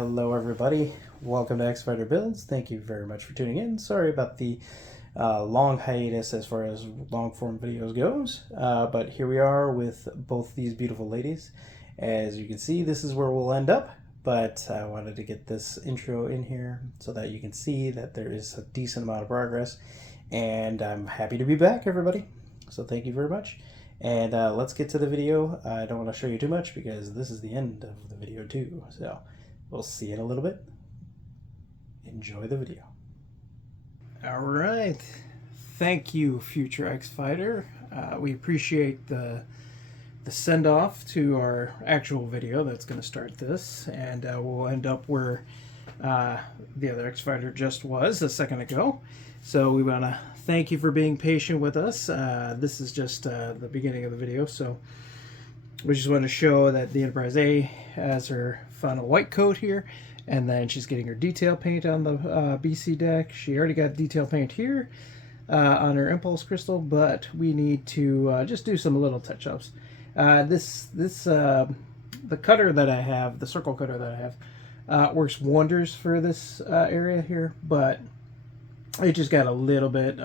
Hello everybody, welcome to X-Fighter Builds. Thank you very much for tuning in. Sorry about the long hiatus as far as long form videos goes, but here we are with both these beautiful ladies. As you can see, this is where we'll end up, but I wanted to get this intro in here so that you can see that there is a decent amount of progress, and I'm happy to be back, everybody. So thank you very much. And let's get to the video. I don't want to show you too much because this is the end of the video too. So we'll see you in a little bit. Enjoy the video. All right. Thank you, future X-Fighter. We appreciate the send-off to our actual video that's going to start this. And we'll end up where the other X-Fighter just was a second ago. So we want to thank you for being patient with us. This is just the beginning of the video, so we just want to show that the Enterprise A has her final white coat here, and then she's getting her detail paint on the BC deck. She already got detail paint here on her impulse crystal, but we need to just do some little touch-ups. The cutter that I have, the circle cutter that I have, works wonders for this area here, but it just got a little bit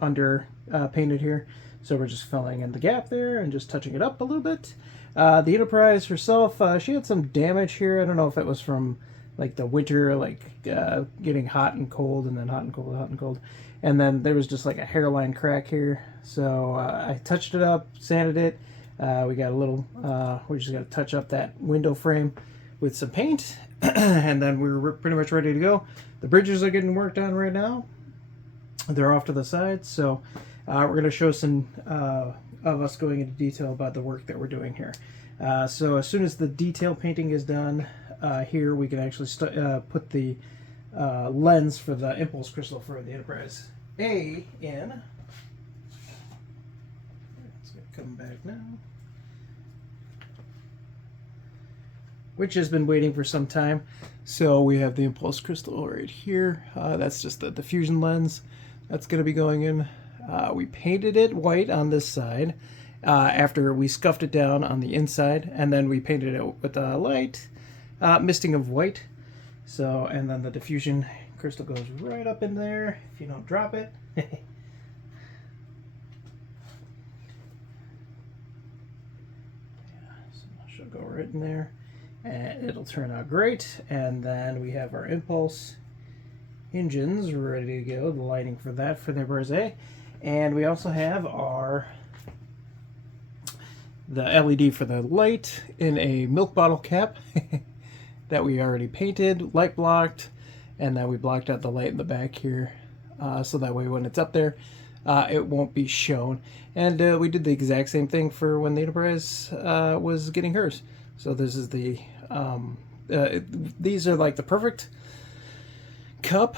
under painted here, so we're just filling in the gap there and just touching it up a little bit. The Enterprise herself, she had some damage here. I don't know if it was from like the winter, like getting hot and cold, and then hot and cold, hot and cold, and then there was just like a hairline crack here. So I touched it up, sanded it. We got a little. We just got to touch up that window frame with some paint, and then we're pretty much ready to go. The bridges are getting worked on right now. They're off to the side, so we're going to show some of us going into detail about the work that we're doing here. So as soon as the detail painting is done, here we can actually put the lens for the impulse crystal for the Enterprise A in. It's going to come back now. Which has been waiting for some time. So we have the impulse crystal right here. That's just the diffusion lens. That's going to be going in. We painted it white on this side after we scuffed it down on the inside, and then we painted it with a light misting of white. So, and then the diffusion crystal goes right up in there if you don't drop it. Yeah, so she'll go right in there, and it'll turn out great. And then we have our impulse engines ready to go, the lighting for that for the Enterprise A, and we also have the LED for the light in a milk bottle cap that we already painted, light blocked, and then we blocked out the light in the back here, so that way when it's up there it won't be shown. And we did the exact same thing for when the Enterprise was getting hers. So this is the these are like the perfect cup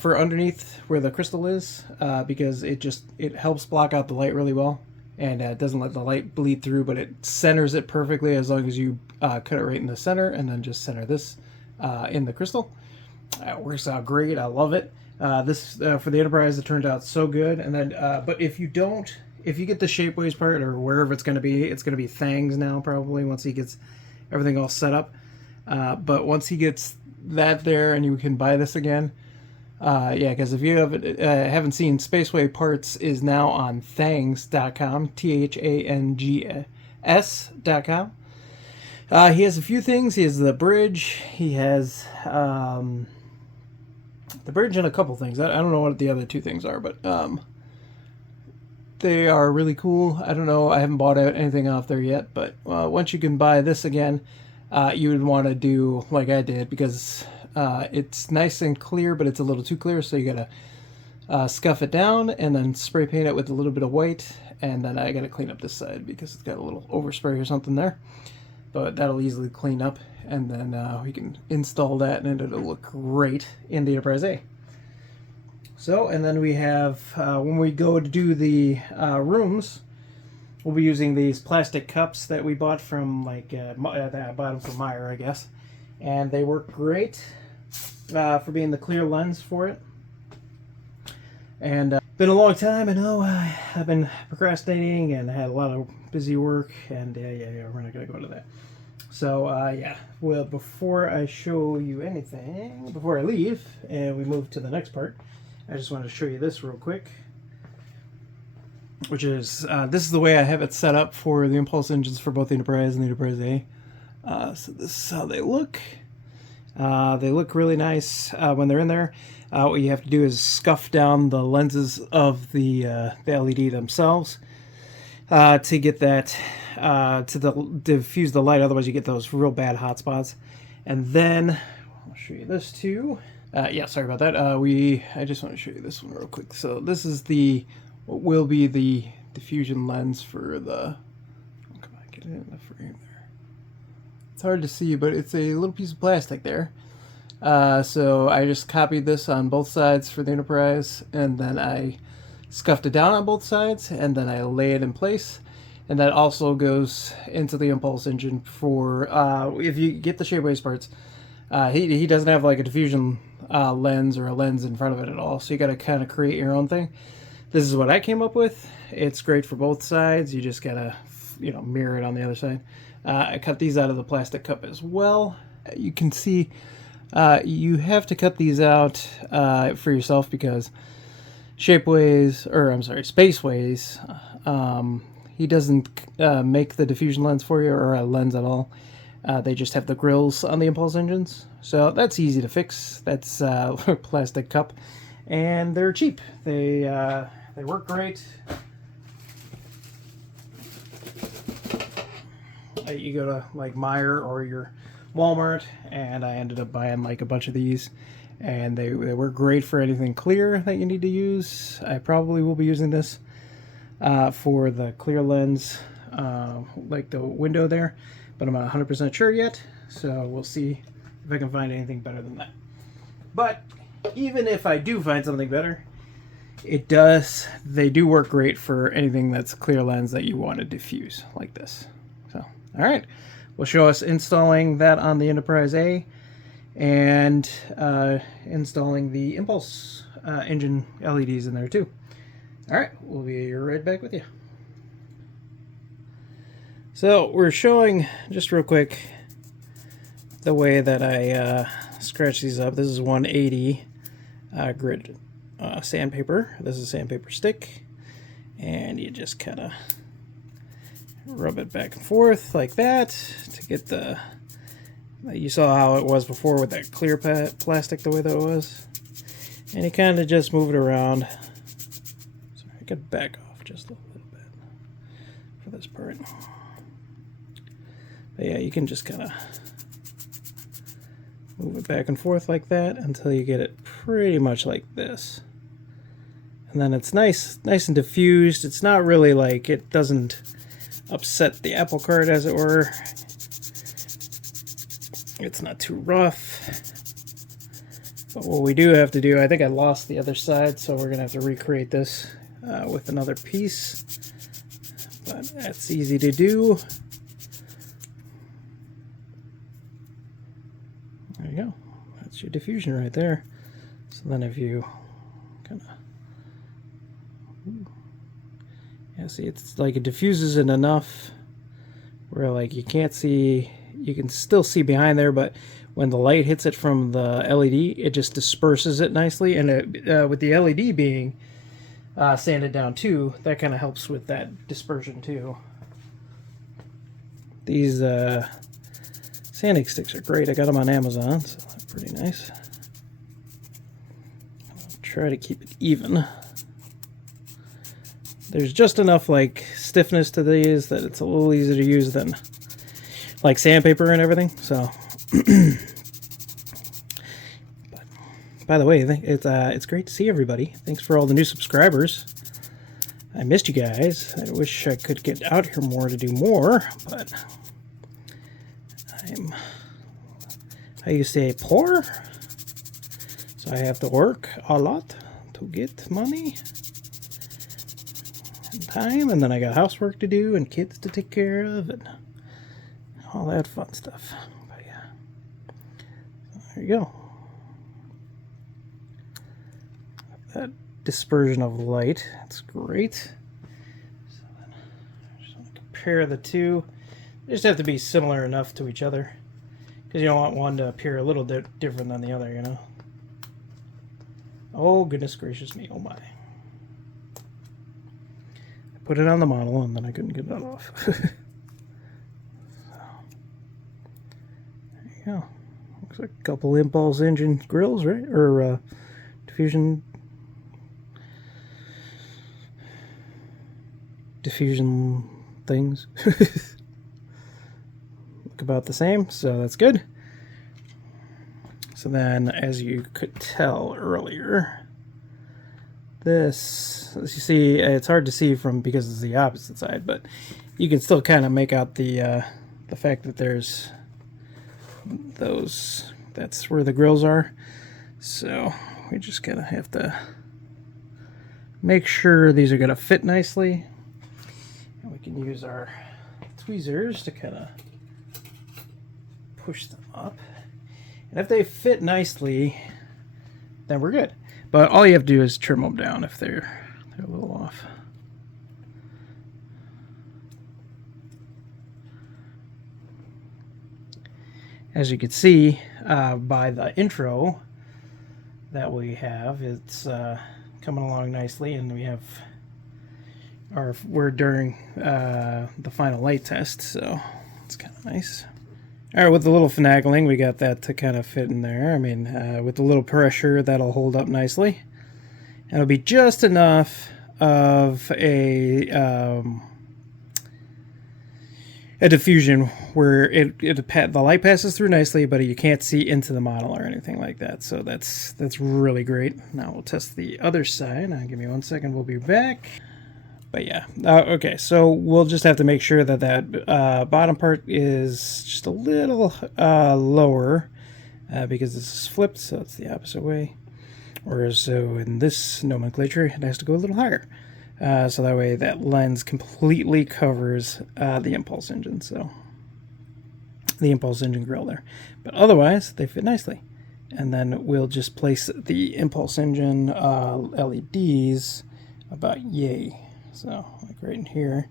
for underneath where the crystal is, because it helps block out the light really well, and it doesn't let the light bleed through, but it centers it perfectly as long as you cut it right in the center and then just center this in the crystal. It works out great. I love it. This for the Enterprise, it turned out so good. And then but if you get the shapeways part, or wherever it's going to be Thang's now probably once he gets everything all set up. But once he gets that there, and you can buy this again, yeah, because if you haven't seen, Spaceway Parts is now on thangs.com, THANGS.com. He has a few things. He has the bridge. He has the bridge and a couple things. I don't know what the other two things are, but they are really cool. I don't know. I haven't bought anything off there yet, but once you can buy this again, you would want to do like I did, because it's nice and clear, but it's a little too clear, so you gotta scuff it down and then spray paint it with a little bit of white, and then I gotta clean up this side because it's got a little overspray or something there, but that'll easily clean up, and then we can install that and it'll look great in the Enterprise A. So, and then we have when we go to do the rooms, we'll be using these plastic cups that we bought from, like, I bought them from Meyer, I guess. And they work great for being the clear lens for it. And been a long time, I know. I've been procrastinating and had a lot of busy work. And yeah, we're not going to go into that. So yeah, well, before I show you anything, before I leave and we move to the next part, I just wanted to show you this real quick, which is this is the way I have it set up for the impulse engines for both the Enterprise and the Enterprise A. So this is how they look. They look really nice when they're in there. What you have to do is scuff down the lenses of the LED themselves to get that to diffuse the light. Otherwise, you get those real bad hot spots. And then I'll show you this too. Yeah, sorry about that. I just want to show you this one real quick. So this is what will be the diffusion lens for the. Oh, come on, get it in the frame there. It's hard to see, but it's a little piece of plastic there. So I just copied this on both sides for the Enterprise, and then I scuffed it down on both sides, and then I lay it in place. And that also goes into the impulse engine for if you get the Shapeways parts. He doesn't have like a diffusion lens or a lens in front of it at all, so you got to kind of create your own thing. This is what I came up with. It's great for both sides. You just gotta mirror it on the other side. I cut these out of the plastic cup as well. You can see you have to cut these out for yourself because Spaceways, he doesn't make the diffusion lens for you or a lens at all. They just have the grills on the impulse engines. So that's easy to fix. That's a plastic cup. And they're cheap. They work great. You go to like Meijer or your Walmart, and I ended up buying like a bunch of these, and they work great for anything clear that you need to use. I probably will be using this for the clear lens, like the window there, but I'm not 100% sure yet, so we'll see if I can find anything better than that. But even if I do find something better, they do work great for anything that's clear lens that you want to diffuse like this. So all right, we'll show us installing that on the Enterprise A and installing the impulse engine LEDs in there too. All right, we'll be right back with you. So we're showing just real quick the way that I scratch these up. This is 180 grit sandpaper. This is sandpaper stick, and you just kind of rub it back and forth like that to get the. You saw how it was before with that clear plastic, the way that it was, and you kind of just move it around. Sorry, I could back off just a little bit for this part. But yeah, you can just kind of move it back and forth like that until you get it pretty much like this. And then it's nice and diffused. It's not really like, it doesn't upset the apple cart, as it were. It's not too rough. But what we do have to do, I think I lost the other side, so we're gonna have to recreate this with another piece. But that's easy to do. There you go. That's your diffusion right there. So then if you kind of, yeah, see, it's like it diffuses it enough where like you can't see, you can still see behind there, but when the light hits it from the LED, it just disperses it nicely. And with the LED being sanded down too, that kind of helps with that dispersion too. These sanding sticks are great. I got them on Amazon, so they're pretty nice. I'll try to keep it even. There's just enough like stiffness to these that it's a little easier to use than like sandpaper and everything. So, but, by the way, it's great to see everybody. Thanks for all the new subscribers. I missed you guys. I wish I could get out here more to do more, but how you say, poor? So I have to work a lot to get money and time, and then I got housework to do and kids to take care of and all that fun stuff. But yeah, so there you go. That dispersion of light, it's great. So then I just want to compare the two. They just have to be similar enough to each other, because you don't want one to appear a little different than the other, you know. Oh, goodness gracious me, oh my. I put it on the model and then I couldn't get that off. There you go. Looks like a couple impulse engine grills, right? Or diffusion things. Look about the same, so that's good. So then, as you could tell earlier, this, as you see, it's hard to see from because it's the opposite side, but you can still kind of make out the fact that there's those, that's where the grills are. So we just gotta have to make sure these are gonna fit nicely. And we can use our tweezers to kind of push them up. And if they fit nicely, then we're good. But all you have to do is trim them down if they're a little off. As you can see by the intro that we have, it's coming along nicely, and we have we're during the final light test, so it's kind of nice. All right, with the little finagling, we got that to kind of fit in there. I mean, with a little pressure, that'll hold up nicely. And it'll be just enough of a diffusion where the light passes through nicely, but you can't see into the model or anything like that. So that's really great. Now we'll test the other side. Give me 1 second. We'll be back. But yeah, okay, so we'll just have to make sure that that bottom part is just a little lower because this is flipped, so it's the opposite way. Whereas so in this nomenclature, it has to go a little higher. So that way that lens completely covers the impulse engine, so the impulse engine grill there. But otherwise, they fit nicely. And then we'll just place the impulse engine LEDs about yay. So, like right in here.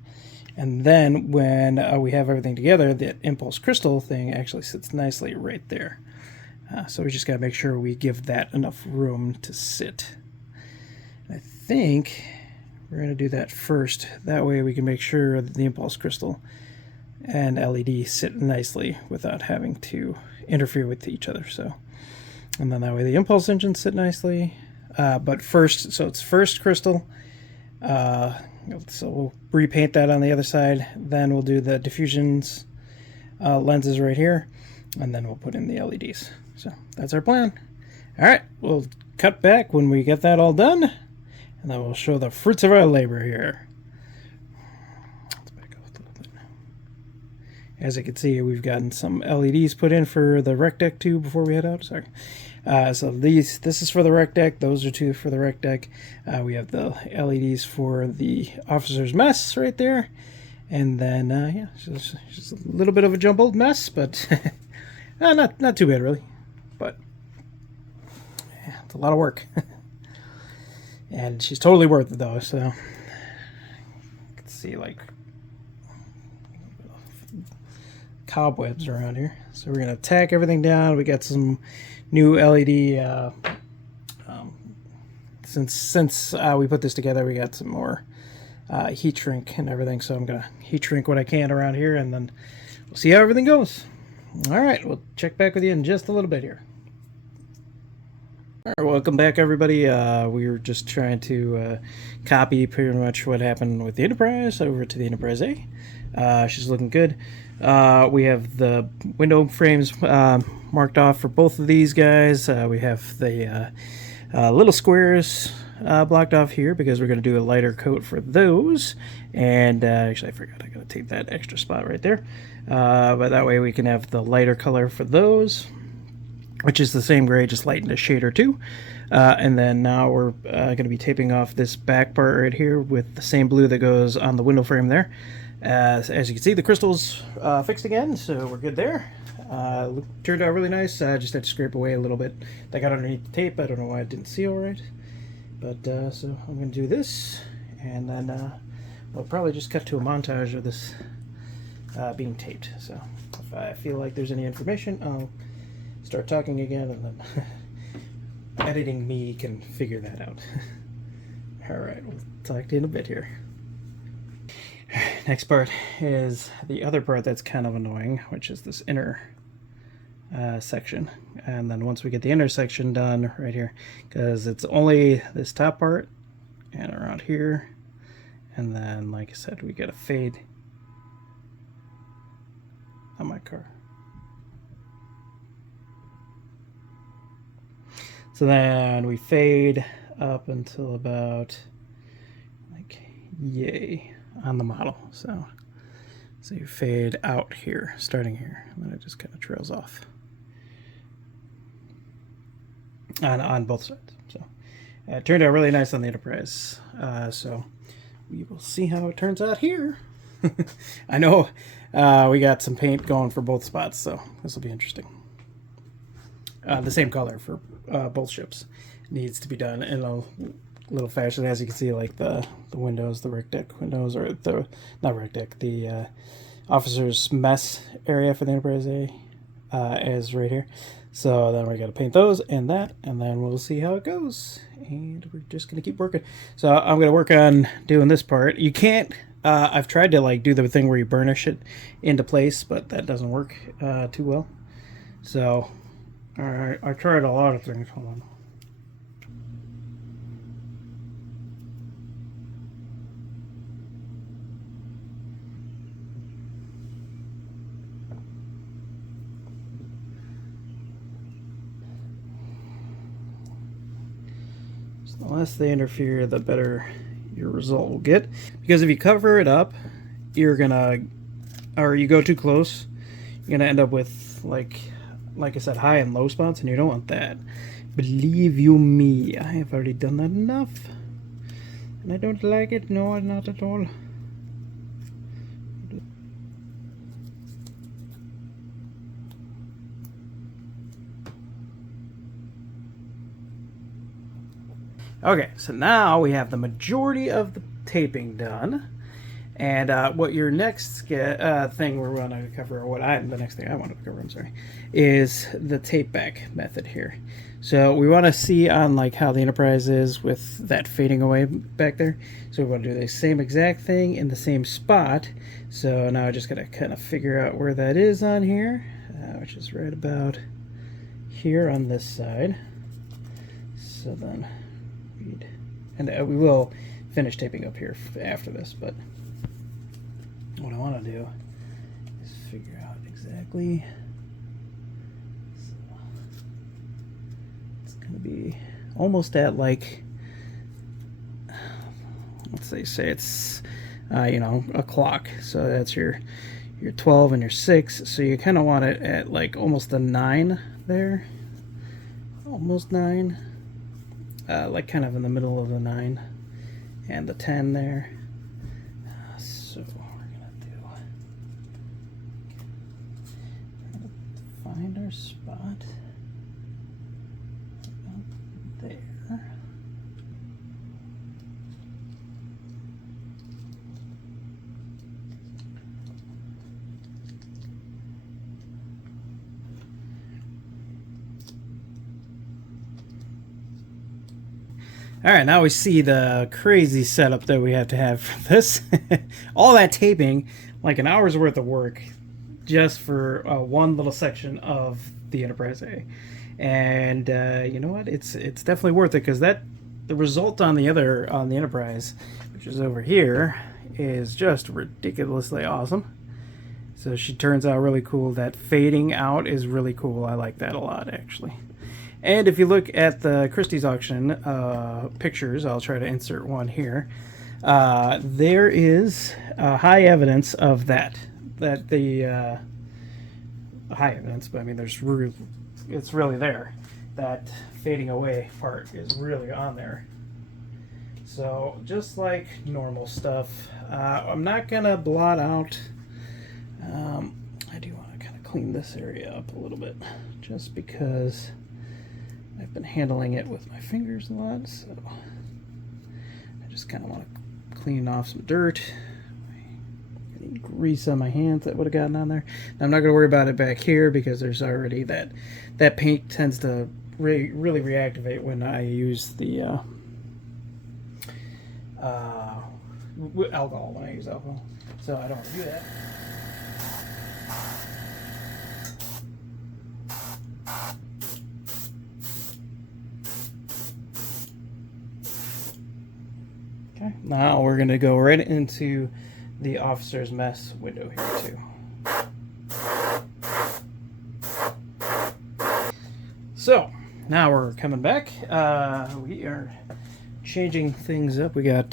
And then when we have everything together, the impulse crystal thing actually sits nicely right there. So we just got to make sure we give that enough room to sit. I think we're going to do that first. That way we can make sure that the impulse crystal and LED sit nicely without having to interfere with each other. So, and then that way the impulse engines sit nicely. But first, so it's first crystal. So we'll repaint that on the other side. Then we'll do the diffusions lenses right here, and then we'll put in the LEDs. So that's our plan. All right, we'll cut back when we get that all done, and then we'll show the fruits of our labor here. Let's back off a little bit. As you can see, we've gotten some LEDs put in for the rec deck too before we head out. Sorry. So this is for the rec deck. Those are two for the rec deck. We have the LEDs for the officer's mess right there. And then, yeah, just a little bit of a jumbled mess, but not too bad, really. But yeah, it's a lot of work. And she's totally worth it, though. So you can see, like, cobwebs around here. So we're going to tack everything down. We got some new LED, since we put this together, we got some more heat shrink and everything, so I'm gonna heat shrink what I can around here, and then we'll see how everything goes. All right, we'll check back with you in just a little bit here. All right, welcome back, everybody. We were just trying to copy pretty much what happened with the Enterprise over to the Enterprise A. She's looking good. We have the window frames marked off for both of these guys. We have the little squares blocked off here because we're going to do a lighter coat for those. And actually, I forgot, I got to take that extra spot right there. But that way we can have the lighter color for those, which is the same gray, just lightened a shade or two. And then now we're going to be taping off this back part right here with the same blue that goes on the window frame there. As you can see, the crystal's fixed again, so we're good there. Turned out really nice. Just had to scrape away a little bit that got underneath the tape. I don't know why it didn't seal right. But so I'm going to do this, and then we'll probably just cut to a montage of this being taped. So if I feel like there's any information, I'll start talking again, and then editing me can figure that out. Alright, we'll talk to you in a bit here. Next part is the other part that's kind of annoying, which is this inner section. And then once we get the inner section done right here, because it's only this top part and around here, and then like I said, we get a fade on my car. So then we fade up until about like yay on the model. So you fade out here, starting here, and then it just kind of trails off on both sides. So it turned out really nice on the Enterprise. So we will see how it turns out here. I know we got some paint going for both spots, so this will be interesting. The same color for both ships needs to be done in a little fashion. As you can see, like the windows, the rec deck windows, or the not rec deck, the officers mess area for the Enterprise A is right here. So then we got to paint those and that, and then we'll see how it goes. And we're just gonna keep working. So I'm gonna work on doing this part. You can't. I've tried to like do the thing where you burnish it into place, but that doesn't work too well. So I tried a lot of things. Hold on. So the less they interfere, the better your result will get. Because if you cover it up, you're gonna, or you go too close, you're gonna end up with like I said, high and low spots, and you don't want that. Believe you me, I have already done that enough. And I don't like it, no, not at all. Okay, so now we have the majority of the taping done. And what your next thing we're going to cover, or the next thing I want to cover, I'm sorry, is the tape back method here. So we want to see on like how the Enterprise is with that fading away back there. So we want to do the same exact thing in the same spot. So now I just got to kind of figure out where that is on here, which is right about here on this side. So then we will finish taping up here after this, but what I want to do is figure out exactly. So it's going to be almost at like, let's say it's a clock. So that's your 12 and your 6. So you kind of want it at like almost a 9 there, almost 9, like kind of in the middle of the 9 and the 10 there. So find our spot there. All right, now we see the crazy setup that we have to have for this. All that taping, like an hour's worth of work, just for one little section of the Enterprise A. And you know what? It's definitely worth it, because the result on the Enterprise, which is over here, is just ridiculously awesome. So she turns out really cool. That fading out is really cool. I like that a lot, actually. And if you look at the Christie's auction pictures, I'll try to insert one here. There is high evidence of that the high evidence, but I mean, it's really there. That fading away part is really on there. So just like normal stuff, I'm not gonna blot out. I do want to kind of clean this area up a little bit, just because I've been handling it with my fingers a lot, so I just kind of want to clean off some dirt. Getting grease on my hands that would have gotten on there. Now, I'm not going to worry about it back here because there's already that paint tends to really reactivate when I use the alcohol, when I use alcohol. So I don't want to do that. Okay, now we're going to go right into the officer's mess window here too. So now we're coming back. We are changing things up. We got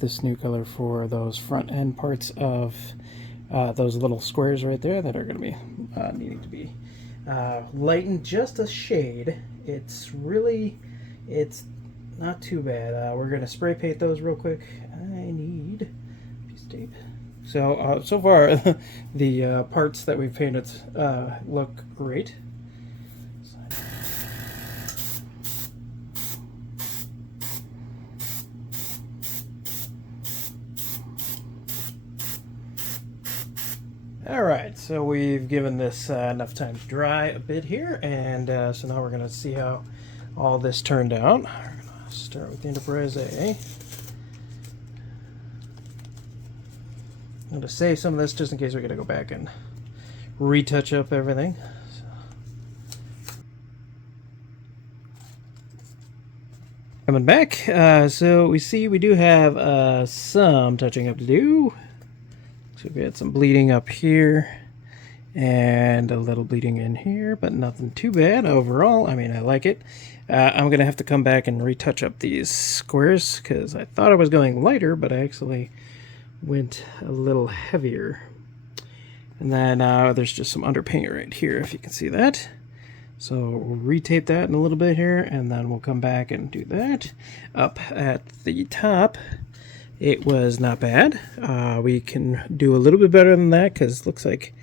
this new color for those front end parts of those little squares right there that are going to be needing to be lightened just a shade. It's not too bad. We're going to spray paint those real quick. I need a piece of tape. So so far the parts that we've painted look great. Alright, so we've given this enough time to dry a bit here, and so now we're going to see how all this turned out. We're going to start with the Enterprise A. I'm going to save some of this just in case we're going to go back and retouch up everything. Coming back, so we see we do have some touching up to do. So we had some bleeding up here and a little bleeding in here, but nothing too bad overall. I mean, I like it. I'm going to have to come back and retouch up these squares because I thought I was going lighter, but I actually went a little heavier. And then there's just some underpaint right here, if you can see that. So we'll retape that in a little bit here, and then we'll come back and do that. Up at the top, it was not bad. We can do a little bit better than that because it looks like,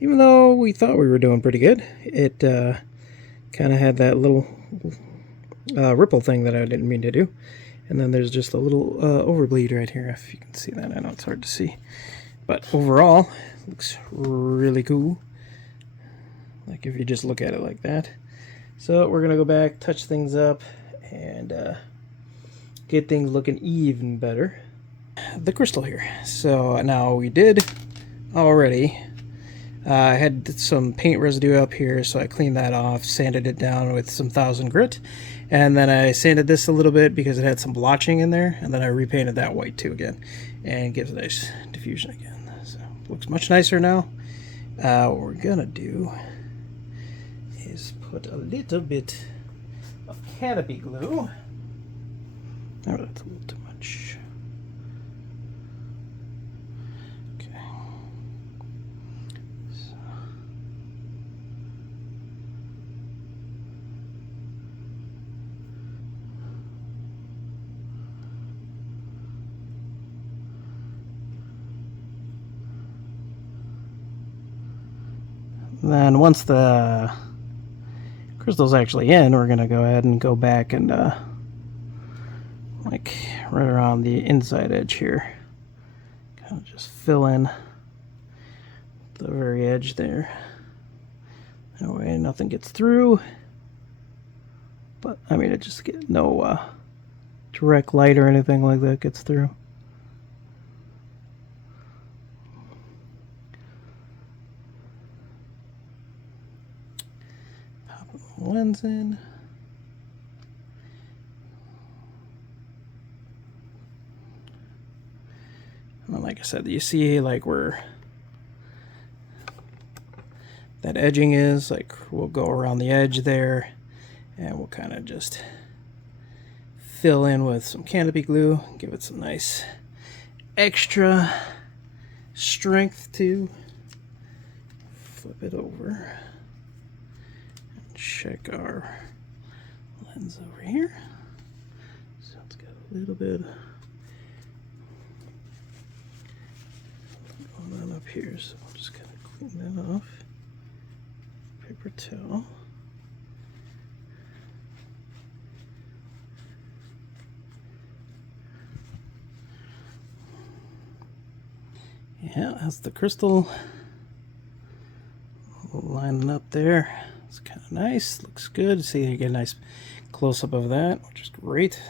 even though we thought we were doing pretty good, it kind of had that little ripple thing that I didn't mean to do. And then there's just a little overbleed right here, if you can see that. I know it's hard to see. But overall, it looks really cool. Like if you just look at it like that. So we're going to go back, touch things up, and get things looking even better. The crystal here. So now we did already. I had some paint residue up here, so I cleaned that off, sanded it down with some 1000 grit, and then I sanded this a little bit because it had some blotching in there, and then I repainted that white too again, and it gives a nice diffusion again. So it looks much nicer now. What we're gonna do is put a little bit of canopy glue. Oh, that's a little too much. Then once the crystal's actually in, we're going to go ahead and go back and like right around the inside edge here, kind of just fill in the very edge there. That way nothing gets through, but I mean, it just get no direct light or anything like that gets through. Lens in. And like I said, you see like where that edging is, like we'll go around the edge there and we'll kind of just fill in with some canopy glue, give it some nice extra strength to flip it over. Check our lens over here. So it's got a little bit going on up here, so I'm just gonna clean that off. Paper towel. Yeah, that's the crystal lining up there. It's kind of nice. Looks good. See, you get a nice close-up of that, which is great.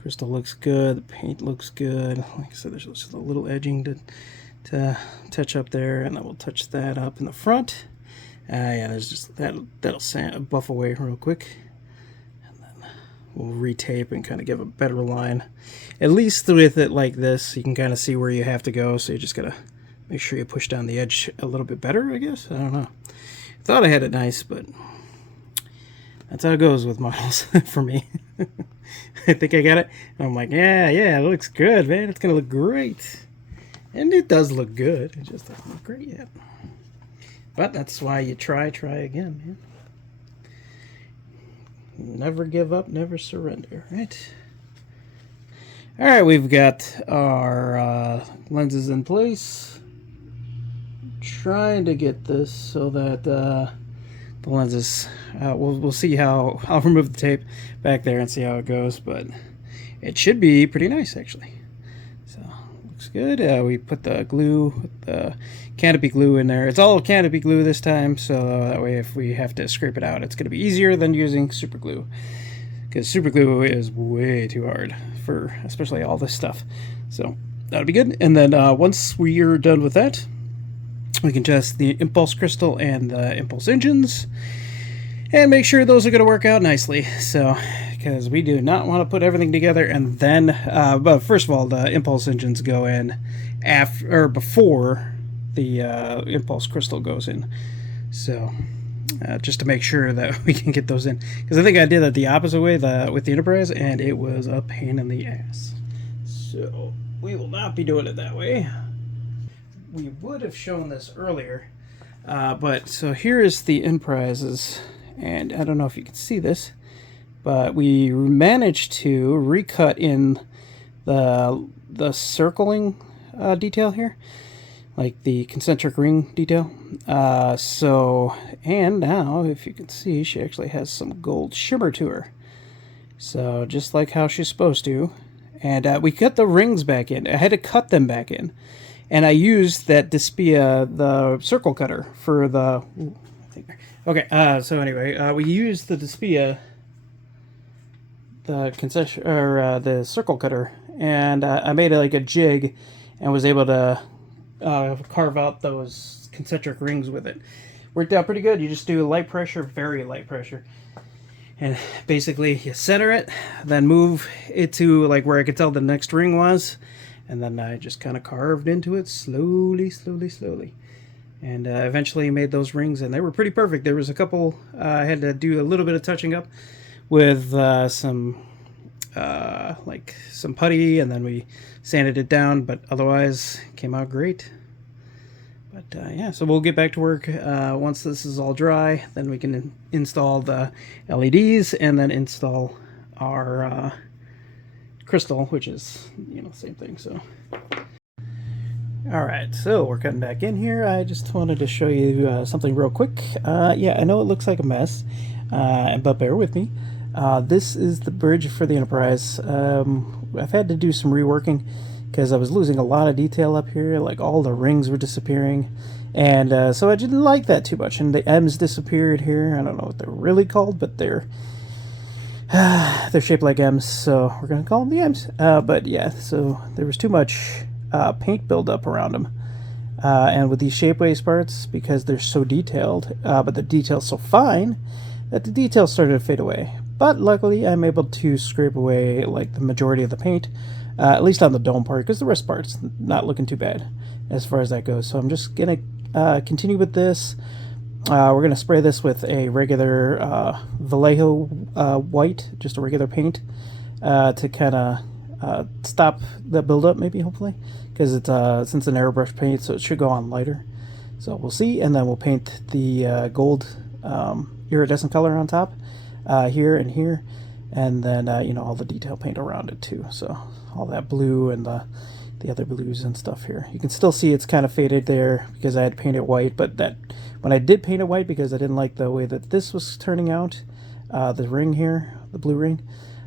Crystal looks good. The paint looks good. Like I said, there's just a little edging to touch up there, and then we'll touch that up in the front. Yeah, there's just that'll buff away real quick, and then we'll retape and kind of give a better line. At least with it like this, you can kind of see where you have to go. So you just gotta make sure you push down the edge a little bit better, I guess. I don't know. Thought I had it nice, but that's how it goes with models for me. I think I got it. I'm like, yeah, it looks good, man. It's gonna look great, and it does look good. It just doesn't look great yet. But that's why you try again, man. Never give up, never surrender, right? All right, we've got our lenses in place. Trying to get this so that the lenses, we'll see how I'll remove the tape back there and see how it goes, but it should be pretty nice actually. So looks good. We put the glue, the canopy glue in there. It's all canopy glue this time, so that way if we have to scrape it out, it's going to be easier than using super glue, because super glue is way too hard for especially all this stuff. So that'll be good. And then once we are done with that, we can test the impulse crystal and the impulse engines and make sure those are going to work out nicely. So, because we do not want to put everything together and then, but first of all, the impulse engines go in after or before the impulse crystal goes in. So, just to make sure that we can get those in, because I think I did it the opposite way with the Enterprise, and it was a pain in the ass. So we will not be doing it that way. We would have shown this earlier, but so here is the Enterprises, and I don't know if you can see this, but we managed to recut in the circling detail here, like the concentric ring detail. And now if you can see, she actually has some gold shimmer to her, so just like how she's supposed to. And we cut the rings back in. I had to cut them back in. And I used that Despia, the circle cutter, for the... Okay, so anyway, we used the Despia, the circle cutter, and I made it like a jig and was able to carve out those concentric rings with it. Worked out pretty good. You just do light pressure, very light pressure. And basically you center it, then move it to like where I could tell the next ring was. And then I just kind of carved into it slowly. And eventually made those rings, and they were pretty perfect. There was a couple, I had to do a little bit of touching up with some putty, and then we sanded it down, but otherwise it came out great. But yeah, so we'll get back to work once this is all dry. Then we can install the LEDs and then install our crystal, which is, same thing. So all right, so we're cutting back in here. I just wanted to show you something real quick. Yeah, I know it looks like a mess, but bear with me. This is the bridge for the Enterprise. I've had to do some reworking because I was losing a lot of detail up here, like all the rings were disappearing, and so I didn't like that too much. And the M's disappeared here. I don't know what they're really called, but they're shaped like M's, so we're gonna call them the M's. But yeah, so there was too much paint buildup around them, and with these shapeways parts, because they're so detailed, but the detail's so fine that the details started to fade away. But luckily I'm able to scrape away like the majority of the paint, at least on the dome part, because the rest part's not looking too bad as far as that goes. So I'm just gonna continue with this. We're gonna spray this with a regular Vallejo white, just a regular paint, to kind of stop the buildup, maybe, hopefully, because it's since an airbrush paint, so it should go on lighter. So we'll see, and then we'll paint the gold iridescent color on top, here and here, and then all the detail paint around it too. So all that blue and the other blues and stuff here. You can still see it's kind of faded there because I had painted white, but that when I did paint it white because I didn't like the way that this was turning out, the ring here, the blue ring,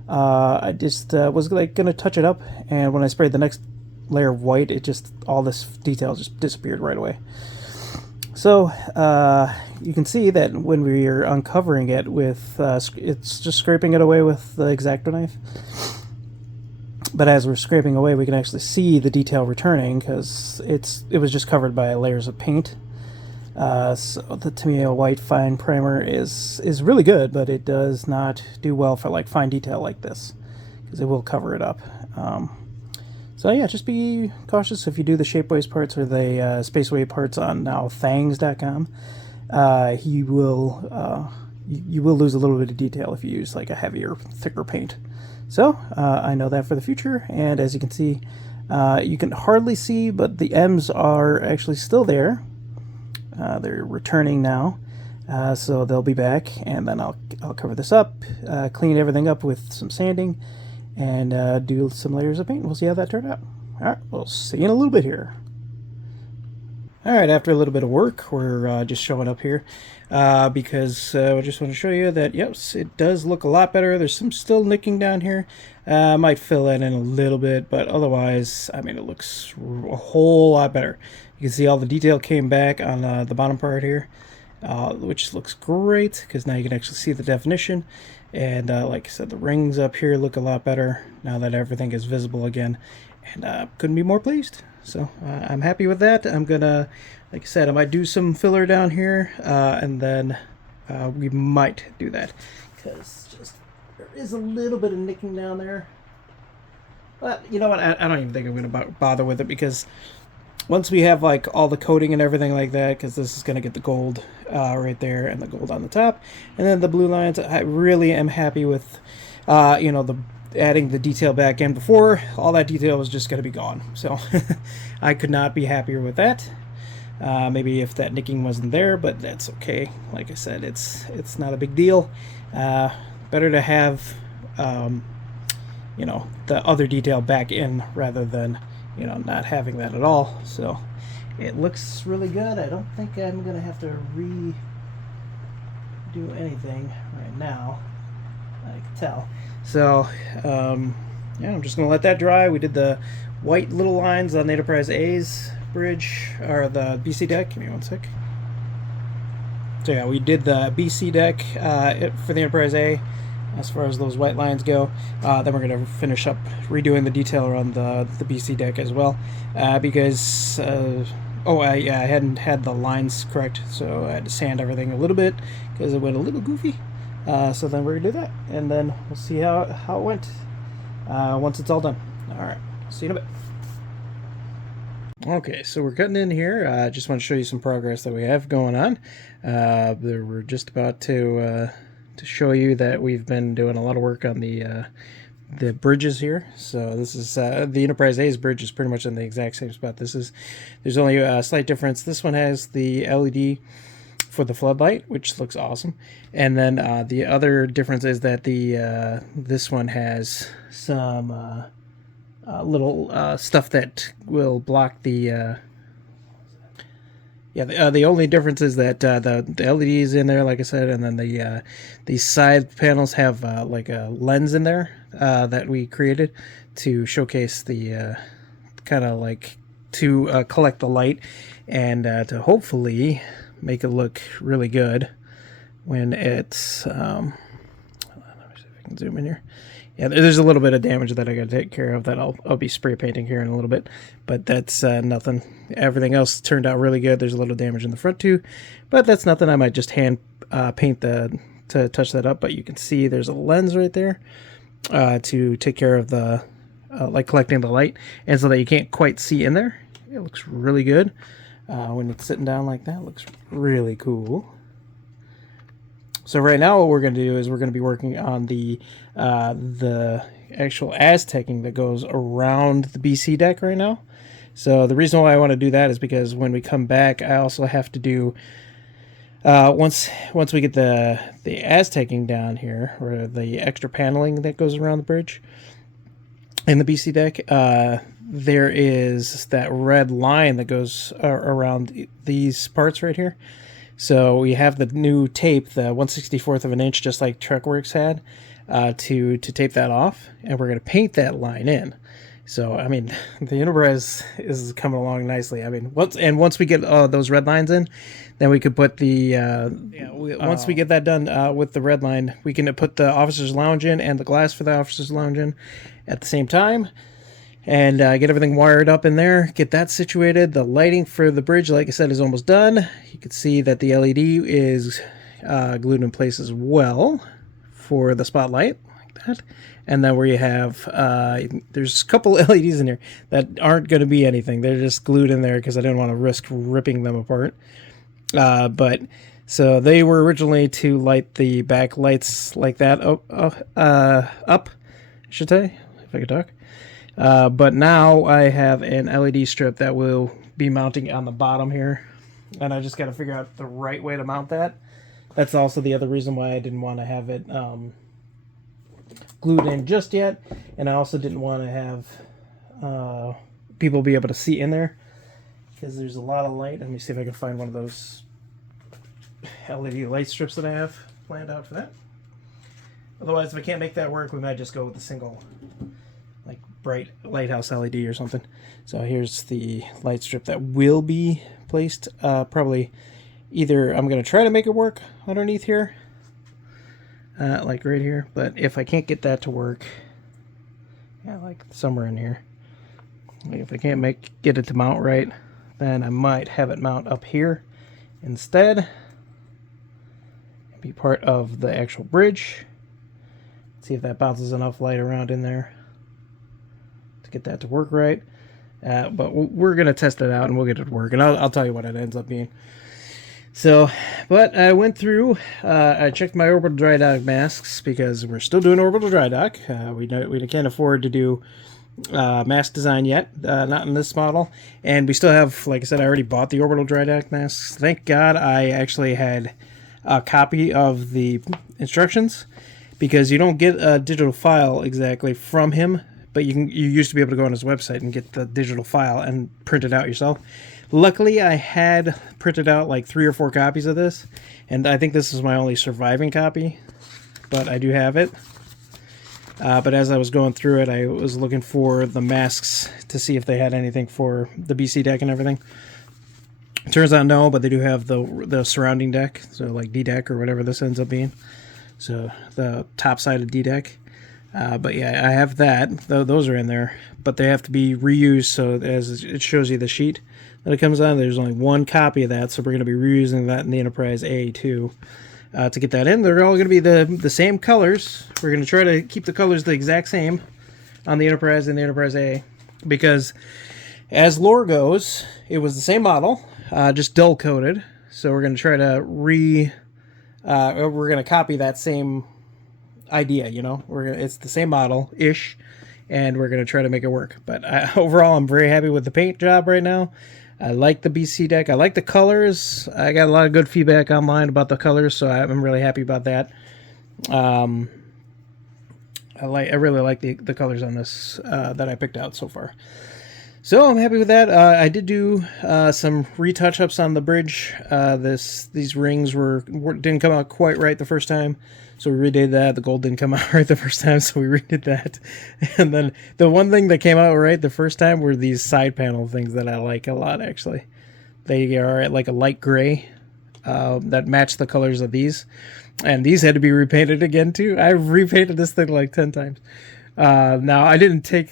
I just was like gonna touch it up, and when I sprayed the next layer of white, it just, all this detail just disappeared right away. So you can see that when we are uncovering it with, it's just scraping it away with the X-Acto knife. But as we're scraping away, we can actually see the detail returning because it was just covered by layers of paint. So the Tamiya white fine primer is really good, but it does not do well for like fine detail like this because it will cover it up. So yeah, just be cautious if you do the Shapeways parts or the Spaceway parts on now thangs.com. You will lose a little bit of detail if you use like a heavier, thicker paint. So I know that for the future, and as you can see, you can hardly see, but the M's are actually still there. They're returning now, so they'll be back, and then I'll cover this up, clean everything up with some sanding, and do some layers of paint. We'll see how that turned out. Alright, we'll see you in a little bit here. Alright, after a little bit of work, we're just showing up here because I just want to show you that, yes, it does look a lot better. There's some still nicking down here. Might fill that in a little bit, but otherwise, I mean, it looks a whole lot better. You can see all the detail came back on the bottom part here, which looks great because now you can actually see the definition. And like I said, the rings up here look a lot better now that everything is visible again, and couldn't be more pleased. So I'm happy with that. I'm gonna, like I said, I might do some filler down here, and then we might do that because just there is a little bit of nicking down there. But you know what? I don't even think I'm gonna bother with it because once we have like all the coating and everything like that, because this is going to get the gold right there and the gold on the top, and then the blue lines, I really am happy with you know, the adding the detail back in. Before, all that detail was just going to be gone, so I could not be happier with that. Maybe if that nicking wasn't there, but that's okay. Like I said, it's not a big deal. Better to have you know, the other detail back in rather than, you know, not having that at all. So it looks really good. I don't think I'm gonna have to redo anything right now, I can tell. So yeah, I'm just gonna let that dry. We did the white little lines on the Enterprise A's bridge, or the BC deck. Give me one sec. So yeah, we did the BC deck for the Enterprise A. As far as those white lines go, then we're going to finish up redoing the detail around the BC deck as well, because I hadn't had the lines correct, so I had to sand everything a little bit because it went a little goofy. So then we're going to do that, and then we'll see how it went once it's all done. Alright, see you in a bit. Okay, so we're cutting in here. Just want to show you some progress that we have going on. We're just about to show you that we've been doing a lot of work on the bridges here. So this is the Enterprise A's bridge is pretty much in the exact same spot. There's only a slight difference. This one has the LED for the floodlight, which looks awesome, and then the other difference is that the this one has some little stuff that will block the yeah, the only difference is that the LED is in there, like I said, and then the side panels have like a lens in there that we created to showcase the kind of like to collect the light and to hopefully make it look really good when it's let me see if I can zoom in here. Yeah, there's a little bit of damage that I got to take care of that I'll be spray painting here in a little bit, but that's nothing. Everything else turned out really good. There's a little damage in the front too, but that's nothing. I might just hand paint to touch that up, but you can see there's a lens right there to take care of the like collecting the light, and so that you can't quite see in there. It looks really good when it's sitting down like that. It looks really cool. So right now what we're going to do is we're going to be working on the actual Aztecing that goes around the BC deck right now. So the reason why I want to do that is because when we come back, I also have to do once we get the Aztecing down here, or the extra paneling that goes around the bridge in the BC deck, there is that red line that goes around these parts right here. So we have the new tape, the 1/64 of an inch, just like Trekworks had. to tape that off, and we're going to paint that line in. So, I mean, the Enterprise is coming along nicely. I mean, once we get those red lines in, then we could put the once we get that done with the red line, we can put the officers' lounge in and the glass for the officers' lounge in at the same time, and get everything wired up in there. Get that situated. The lighting for the bridge, like I said, is almost done. You can see that the LED is glued in place as well for the spotlight, like that. And then where you have, there's a couple LEDs in here that aren't going to be anything. They're just glued in there because I didn't want to risk ripping them apart. But so they were originally to light the back lights like that up, I should say, if I could talk. But now I have an LED strip that will be mounting on the bottom here. And I just got to figure out the right way to mount that. That's also the other reason why I didn't want to have it glued in just yet, and I also didn't want to have people be able to see in there because there's a lot of light. Let me see if I can find one of those LED light strips that I have planned out for that. Otherwise, if I can't make that work, we might just go with the single, like, bright lighthouse LED or something. So here's the light strip that will be placed. Probably either I'm going to try to make it work underneath here, like right here, but if I can't get that to work, yeah, like somewhere in here, like if I can't get it to mount right, then I might have it mount up here instead and be part of the actual bridge. See if that bounces enough light around in there to get that to work right. But we're gonna test it out and we'll get it to work, and I'll tell you what it ends up being. So, but I went through, I checked my orbital dry dock masks because we're still doing orbital dry dock. We can't afford to do mask design yet, not in this model. And we still have, like I said, I already bought the orbital dry dock masks. Thank God I actually had a copy of the instructions, because you don't get a digital file exactly from him, but you used to be able to go on his website and get the digital file and print it out yourself. Luckily, I had printed out like 3 or 4 copies of this, and I think this is my only surviving copy, but I do have it. But as I was going through it, I was looking for the masks to see if they had anything for the BC deck and everything. Turns out no, but they do have the surrounding deck, so like D deck or whatever this ends up being. So the top side of D deck. But yeah, I have that. Those are in there, but they have to be reused. So as it shows you the sheet that it comes on, there's only one copy of that, so we're going to be reusing that in the Enterprise A too. To get that in, they're all going to be the same colors. We're going to try to keep the colors the exact same on the Enterprise and the Enterprise A, because as lore goes, it was the same model, just dull coated. So we're going to try to we're going to copy that same idea, you know. It's the same model ish, and we're going to try to make it work. But overall, I'm very happy with the paint job right now. I like the BC deck. I like the colors. I got a lot of good feedback online about the colors, so I'm really happy about that. I really like the colors on this that I picked out so far. So I'm happy with that. I did do some retouch-ups on the bridge. These rings didn't come out quite right the first time, so we redid that. The gold didn't come out right the first time, so we redid that. And then the one thing that came out right the first time were these side panel things that I like a lot, actually. They are like a light gray that match the colors of these. And these had to be repainted again, too. I repainted this thing like 10 times. Now, I didn't take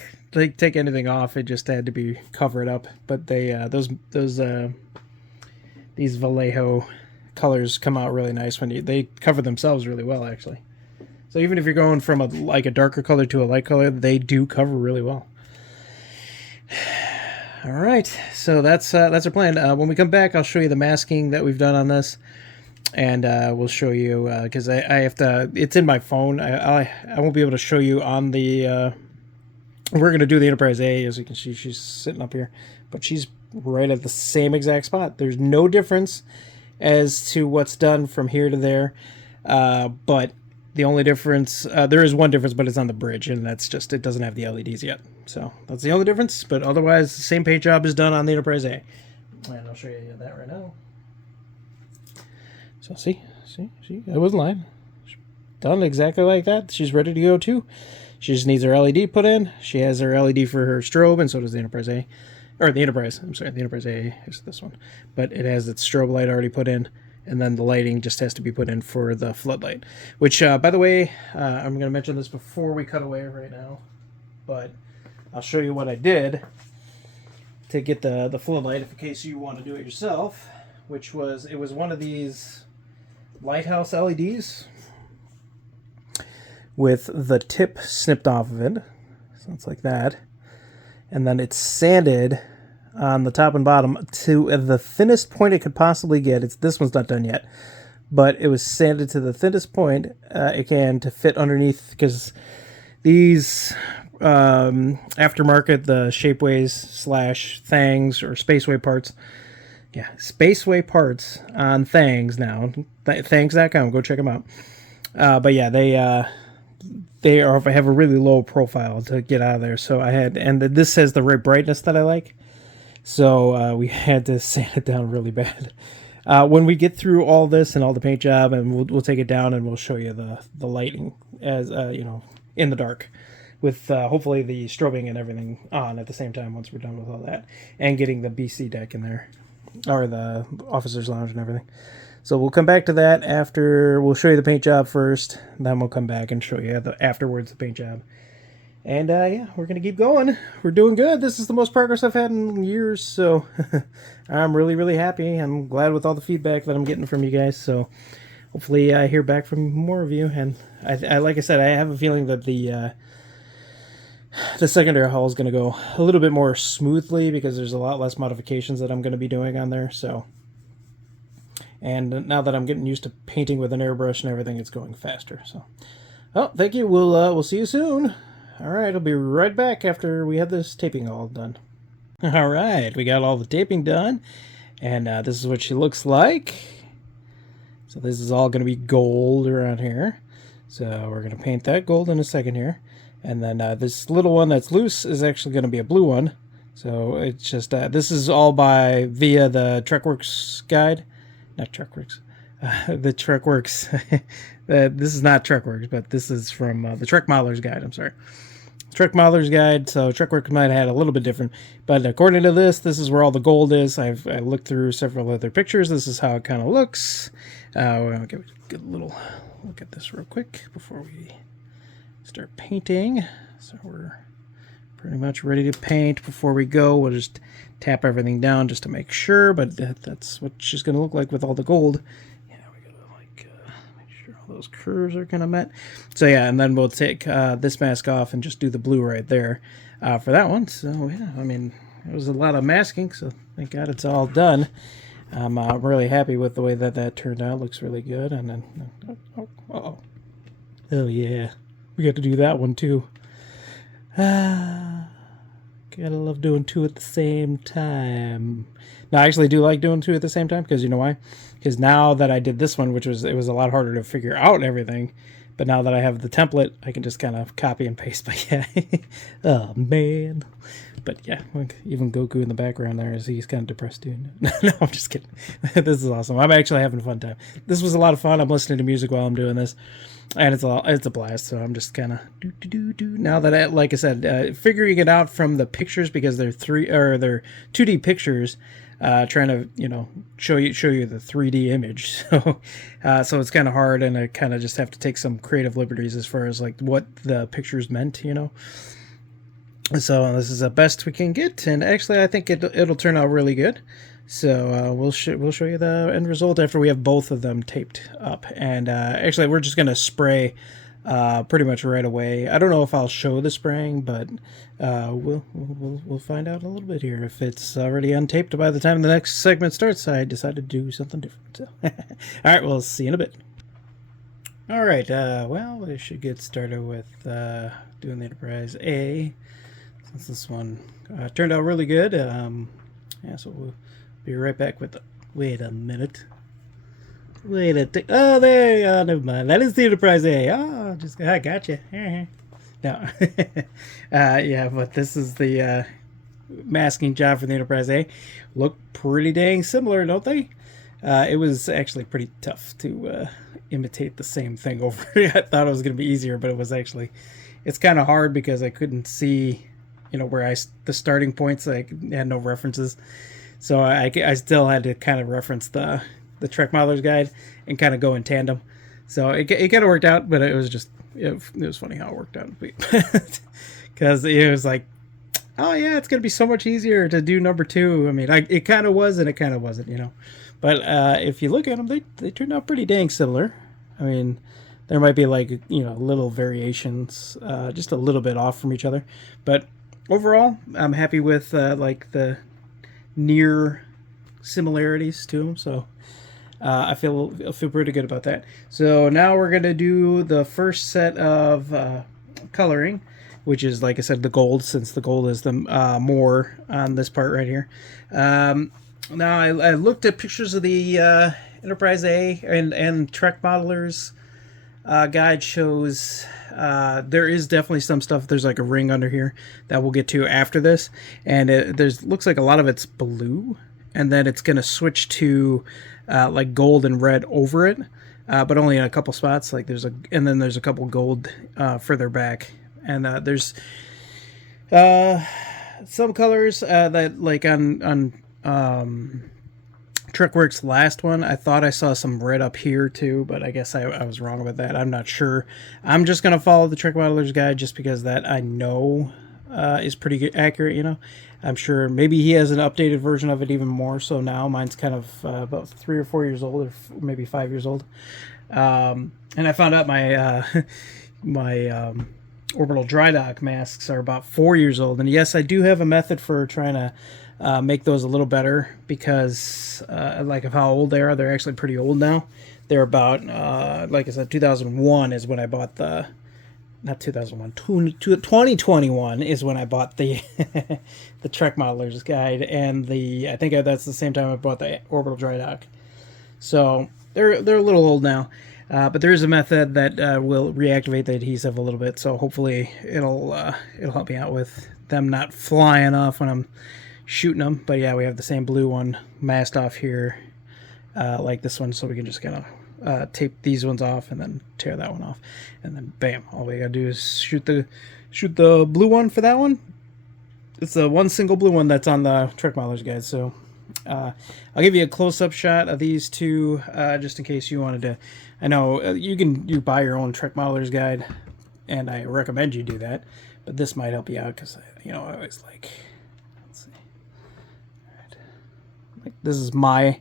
anything off. It just had to be covered up. But these Vallejo colors come out really nice when they cover themselves really well, actually. So even if you're going from a darker color to a light color, they do cover really well. All right, so that's our plan. When we come back, I'll show you the masking that we've done on this, and we'll show you because I have to. It's in my phone. I won't be able to show you on the. We're going to do the Enterprise A, as you can see. She's sitting up here, but she's right at the same exact spot. There's no difference as to what's done from here to there, but the only difference, there is one difference, but it's on the bridge, and that's just, it doesn't have the LEDs yet. So that's the only difference, but otherwise the same paint job is done on the Enterprise A. And I'll show you that right now. So see, I wasn't lying. done exactly like that. She's ready to go too. She just needs her LED put in. She has her LED for her strobe, and so does the Enterprise A. Or the Enterprise, I'm sorry, the Enterprise A is this one. But it has its strobe light already put in, and then the lighting just has to be put in for the floodlight. Which, by the way, I'm going to mention this before we cut away right now, but I'll show you what I did to get the floodlight, in case you want to do it yourself, which was, it was one of these lighthouse LEDs with the tip snipped off of it. So it's like that. And then it's sanded on the top and bottom to the thinnest point it could possibly get. This one's not done yet, but it was sanded to the thinnest point it can to fit underneath, because these aftermarket, the Shapeways / Thangs or Spaceway parts. Yeah, Spaceway parts on Thangs now. Thangs.com, go check them out. But yeah, they have a really low profile to get out of there. So I had, and this has the right brightness that I like. So we had to sand it down really bad. When we get through all this and all the paint job, and we'll take it down and we'll show you the lighting as in the dark, with hopefully the strobing and everything on at the same time once we're done with all that, and getting the BC deck in there, or the officer's lounge and everything. So we'll come back to that after. We'll show you the paint job first, then we'll come back and show you afterwards the paint job. And yeah, we're going to keep going. We're doing good. This is the most progress I've had in years, so I'm really, really happy. I'm glad with all the feedback that I'm getting from you guys, so hopefully I hear back from more of you. And I like I said, I have a feeling that the secondary hull is going to go a little bit more smoothly, because there's a lot less modifications that I'm going to be doing on there. So, and now that I'm getting used to painting with an airbrush and everything, it's going faster. So, oh, thank you. We'll see you soon. All right, I'll be right back after we have this taping all done. All right, we got all the taping done, and this is what she looks like. So this is all going to be gold around here. So we're going to paint that gold in a second here. And then this little one that's loose is actually going to be a blue one. So it's just, this is all via the TrekWorks guide. Not TrekWorks. The TrekWorks. This is not TrekWorks, but this is from the Trek Modeler's Guide. I'm sorry. Trek Modeler's Guide. So TrekWorks might have had a little bit different. But according to this is where all the gold is. I looked through several other pictures. This is how it kind of looks. We're going to get a little look at this real quick before we start painting. So we're pretty much ready to paint. Before we go, we'll just tap everything down just to make sure, but that's what she's going to look like with all the gold. Yeah, we gotta like make sure all those curves are kind of met. So yeah, and then we'll take this mask off and just do the blue right there for that one. So yeah, I mean, it was a lot of masking, so thank God it's all done. I'm really happy with the way that turned out. Looks really good. And then oh yeah, we got to do that one too. Gotta love doing two at the same time. Now, I actually do like doing two at the same time, because you know why? Because now that I did this one, it was a lot harder to figure out everything, but now that I have the template, I can just kind of copy and paste. But yeah, oh man. But yeah, even Goku in the background there, he's kind of depressed too. No, I'm just kidding. This is awesome. I'm actually having a fun time. This was a lot of fun. I'm listening to music while I'm doing this, and it's a blast. So I'm just kind of do. Now that like I said, figuring it out from the pictures, because they're 2D pictures, trying to show you the 3D image. So it's kind of hard, and I kind of just have to take some creative liberties as far as like what the pictures meant. So this is the best we can get, and actually I think it'll turn out really good. So we'll show you the end result after we have both of them taped up. And actually we're just gonna spray pretty much right away. I don't know if I'll show the spraying, but we'll find out a little bit here. If it's already untaped by the time the next segment starts, I decided to do something different. So all right, we'll see you in a bit. All right, well, we should get started with doing the Enterprise A. Since this one turned out really good, yeah, so we'll be right back with the... Wait a minute. Oh, there you are. Never mind. That is the Enterprise A. Oh, I got you. No. Yeah, but this is the masking job for the Enterprise A. Look pretty dang similar, don't they? It was actually pretty tough to imitate the same thing over. I thought it was going to be easier, but it was actually, it's kind of hard because I couldn't see, where the starting points. I had no references, so I still had to kind of reference the Trek Modeler's Guide and kind of go in tandem. So it kind of worked out, but it was just it was funny how it worked out because it was like, oh yeah, it's gonna be so much easier to do number 2. I mean, it kind of was and it kind of wasn't. But if you look at them, they turned out pretty dang similar. I mean, there might be like little variations, just a little bit off from each other, but overall, I'm happy with like the near similarities to them. So I feel pretty good about that. So now we're gonna do the first set of coloring, which is, like I said, the gold, since the gold is the more on this part right here. Now I looked at pictures of the Enterprise A and Trek Modeler's guide shows there is definitely some stuff. There's like a ring under here that we'll get to after this, and looks like a lot of it's blue, and then it's gonna switch to like gold and red over it, but only in a couple spots. Like and then there's a couple gold further back, and there's some colors that, like on Trekworks' last one, I thought I saw some red up here too, but I guess I was wrong about that. I'm not sure. I'm just gonna follow the Trek Modeler's Guide just because that I know is pretty accurate. I'm sure maybe he has an updated version of it even more so now. Mine's kind of about 3 or 4 years old, or maybe 5 years old. And I found out my my orbital dry dock masks are about 4 years old. And yes, I do have a method for trying to make those a little better, because like of how old they are. They're actually pretty old now. They're about like I said, 2001 is when I bought the, not 2001, 2021 is when I bought the the Trek Modeler's Guide, and I think that's the same time I bought the orbital dry dock. So they're a little old now, but there is a method that will reactivate the adhesive a little bit. So hopefully it'll help me out with them not flying off when I'm shooting them. But yeah, we have the same blue one masked off here, like this one, so we can just kind of tape these ones off and then tear that one off, and then bam, all we gotta do is shoot the blue one for that one. It's the one single blue one that's on the Trek Modeler's Guide. So I'll give you a close-up shot of these two, just in case you wanted to. I know you buy your own Trek Modeler's Guide, and I recommend you do that, but this might help you out, because I always like, let's see, all right, like this is my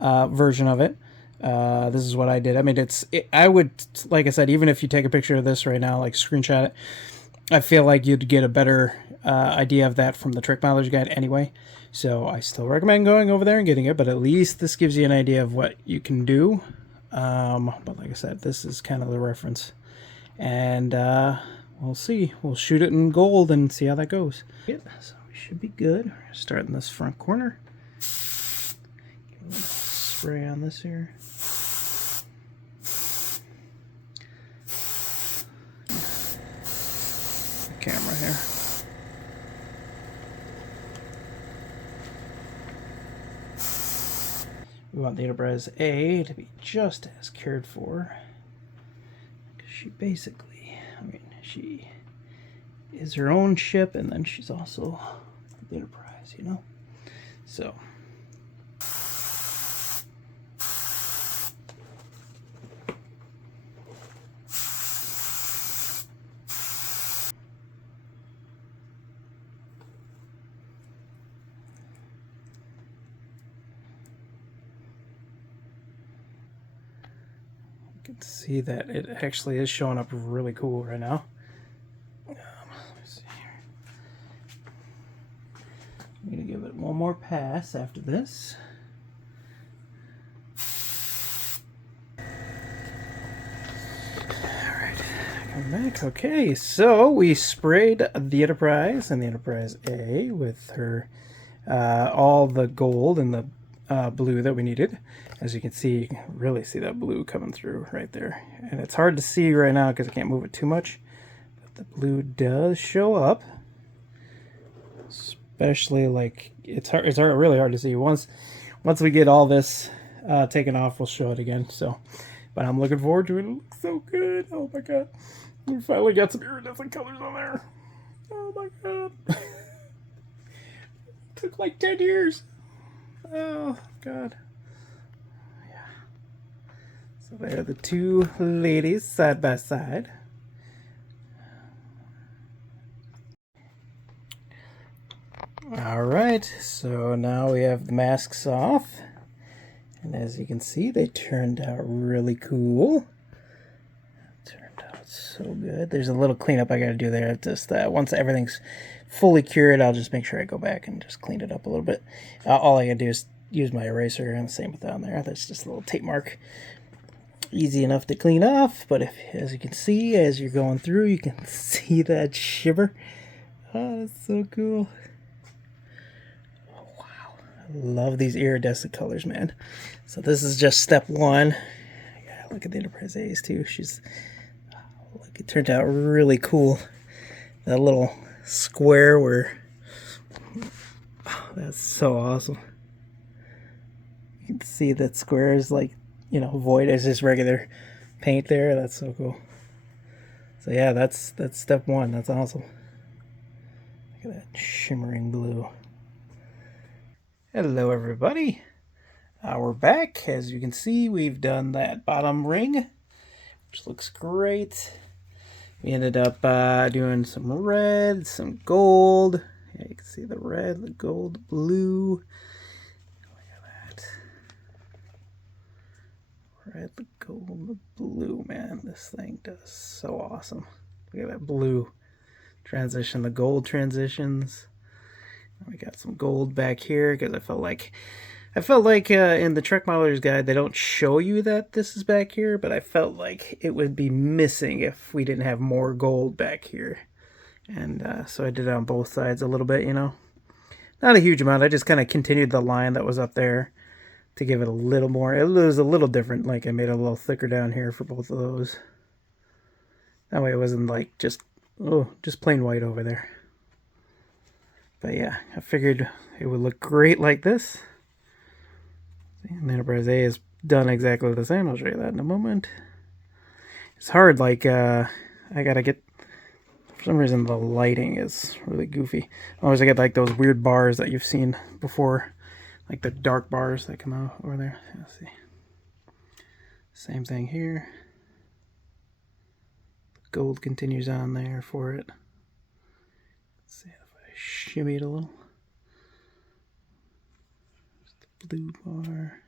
version of it. This is what I did. I mean, I would, like I said, even if you take a picture of this right now, like screenshot it, I feel like you'd get a better idea of that from the Trek Modeler's Guide anyway. So I still recommend going over there and getting it, but at least this gives you an idea of what you can do. But like I said, this is kind of the reference, and we'll see. We'll shoot it in gold and see how that goes. Yep, so we should be good. We're gonna start in this front corner. Give a little spray on this here. Camera here. We want the Enterprise A to be just as cared for, because she basically, I mean, she is her own ship, and then she's also the Enterprise, So can see that it actually is showing up really cool right now. Let me see here. I'm gonna give it one more pass after this. Alright, come back. Okay, so we sprayed the Enterprise and the Enterprise A with her all the gold and the blue that we needed. As you can see, you can really see that blue coming through right there. And it's hard to see right now because I can't move it too much. But the blue does show up. Especially, like, it's really hard to see. Once we get all this taken off, we'll show it again. So, but I'm looking forward to it. It looks so good. Oh my god. We finally got some iridescent colors on there. Oh my god. Took like 10 years. Oh god. Yeah. So there are the two ladies side by side. Alright, so now we have the masks off. And as you can see, they turned out really cool. Turned out so good. There's a little cleanup I gotta do there. Just once everything's fully cured, I'll just make sure I go back and just clean it up a little bit. All I gotta do is use my eraser, and the same with down there. That's just a little tape mark. Easy enough to clean off, but as you can see, as you're going through, you can see that shimmer. Oh, that's so cool. Love these iridescent colors, man. So this is just step one. Yeah, look at the Enterprise A's too. Look, it turned out really cool. That little square where, that's so awesome. You can see that square is like, void as just regular paint there. That's so cool. So yeah, that's step one. That's awesome. Look at that shimmering blue. Hello everybody, we're back. As you can see, we've done that bottom ring, which looks great. We ended up doing some red, some gold. Yeah, you can see the red, the gold, the blue. Look at that. Red, the gold, the blue, man. This thing does so awesome. Look at that blue transition, the gold transitions. We got some gold back here because I felt like in the Trek Modeler's Guide they don't show you that this is back here, but I felt like it would be missing if we didn't have more gold back here. And so I did it on both sides a little bit, Not a huge amount. I just kind of continued the line that was up there to give it a little more. It was a little different. Like I made it a little thicker down here for both of those. That way it wasn't like just plain white over there. But yeah, I figured it would look great like this. And the Enterprise A is done exactly the same. I'll show you that in a moment. It's hard, like, I gotta get, for some reason the lighting is really goofy. Always I get like those weird bars that you've seen before, like the dark bars that come out over there. Let's see. Same thing here. Gold continues on there for it. Let's see. Shimmy it a little. The blue bar.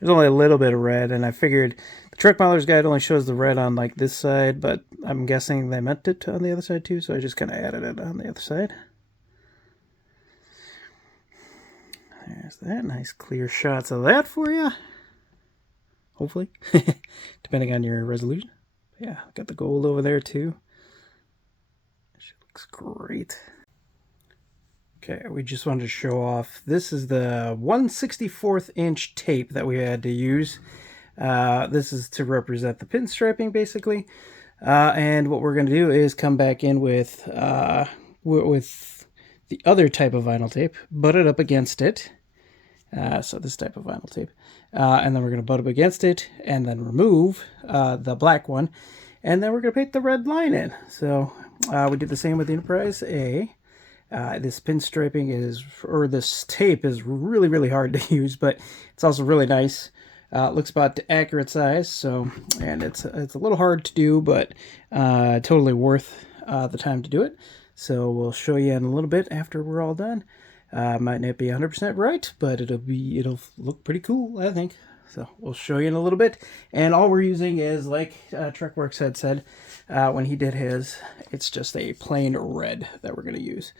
There's only a little bit of red, and I figured the Trek Modeler's Guide only shows the red on like this side, but I'm guessing they meant it on the other side too, so I just kind of added it on the other side. There's that. Nice clear shots of that for you. Hopefully. Depending on your resolution. But yeah, got the gold over there too. She looks great. Okay, we just wanted to show off. This is the 1/64 inch tape that we had to use. This is to represent the pinstriping, basically. And what we're going to do is come back in with the other type of vinyl tape, butt it up against it. So this type of vinyl tape. And then we're going to butt up against it and then remove the black one. And then we're going to paint the red line in. So we did the same with the Enterprise A. This pinstriping this tape is really, really hard to use, but it's also really nice. It looks about the accurate size, and it's a little hard to do, but totally worth the time to do it. So we'll show you in a little bit after we're all done. Might not be 100% right, but it'll look pretty cool, I think. So we'll show you in a little bit. And all we're using is, like TrekWorks had said when he did his, it's just a plain red that we're going to use.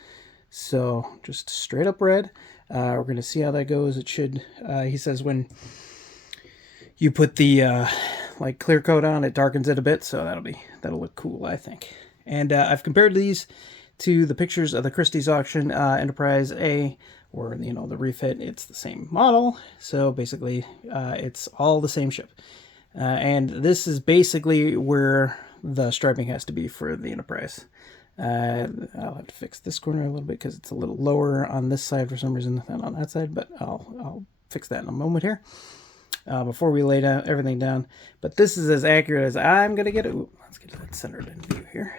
So just straight up red. We're going to see how that goes. It should, he says when you put the like clear coat on, it darkens it a bit. So that'll look cool, I think. And I've compared these to the pictures of the Christie's auction Enterprise A, or the refit. It's the same model, so basically it's all the same ship. And this is basically where the striping has to be for the Enterprise. I'll have to fix this corner a little bit because it's a little lower on this side for some reason than on that side, but I'll fix that in a moment here. Before we lay down everything down. But this is as accurate as I'm going to get it. Ooh, let's get that centered in view here.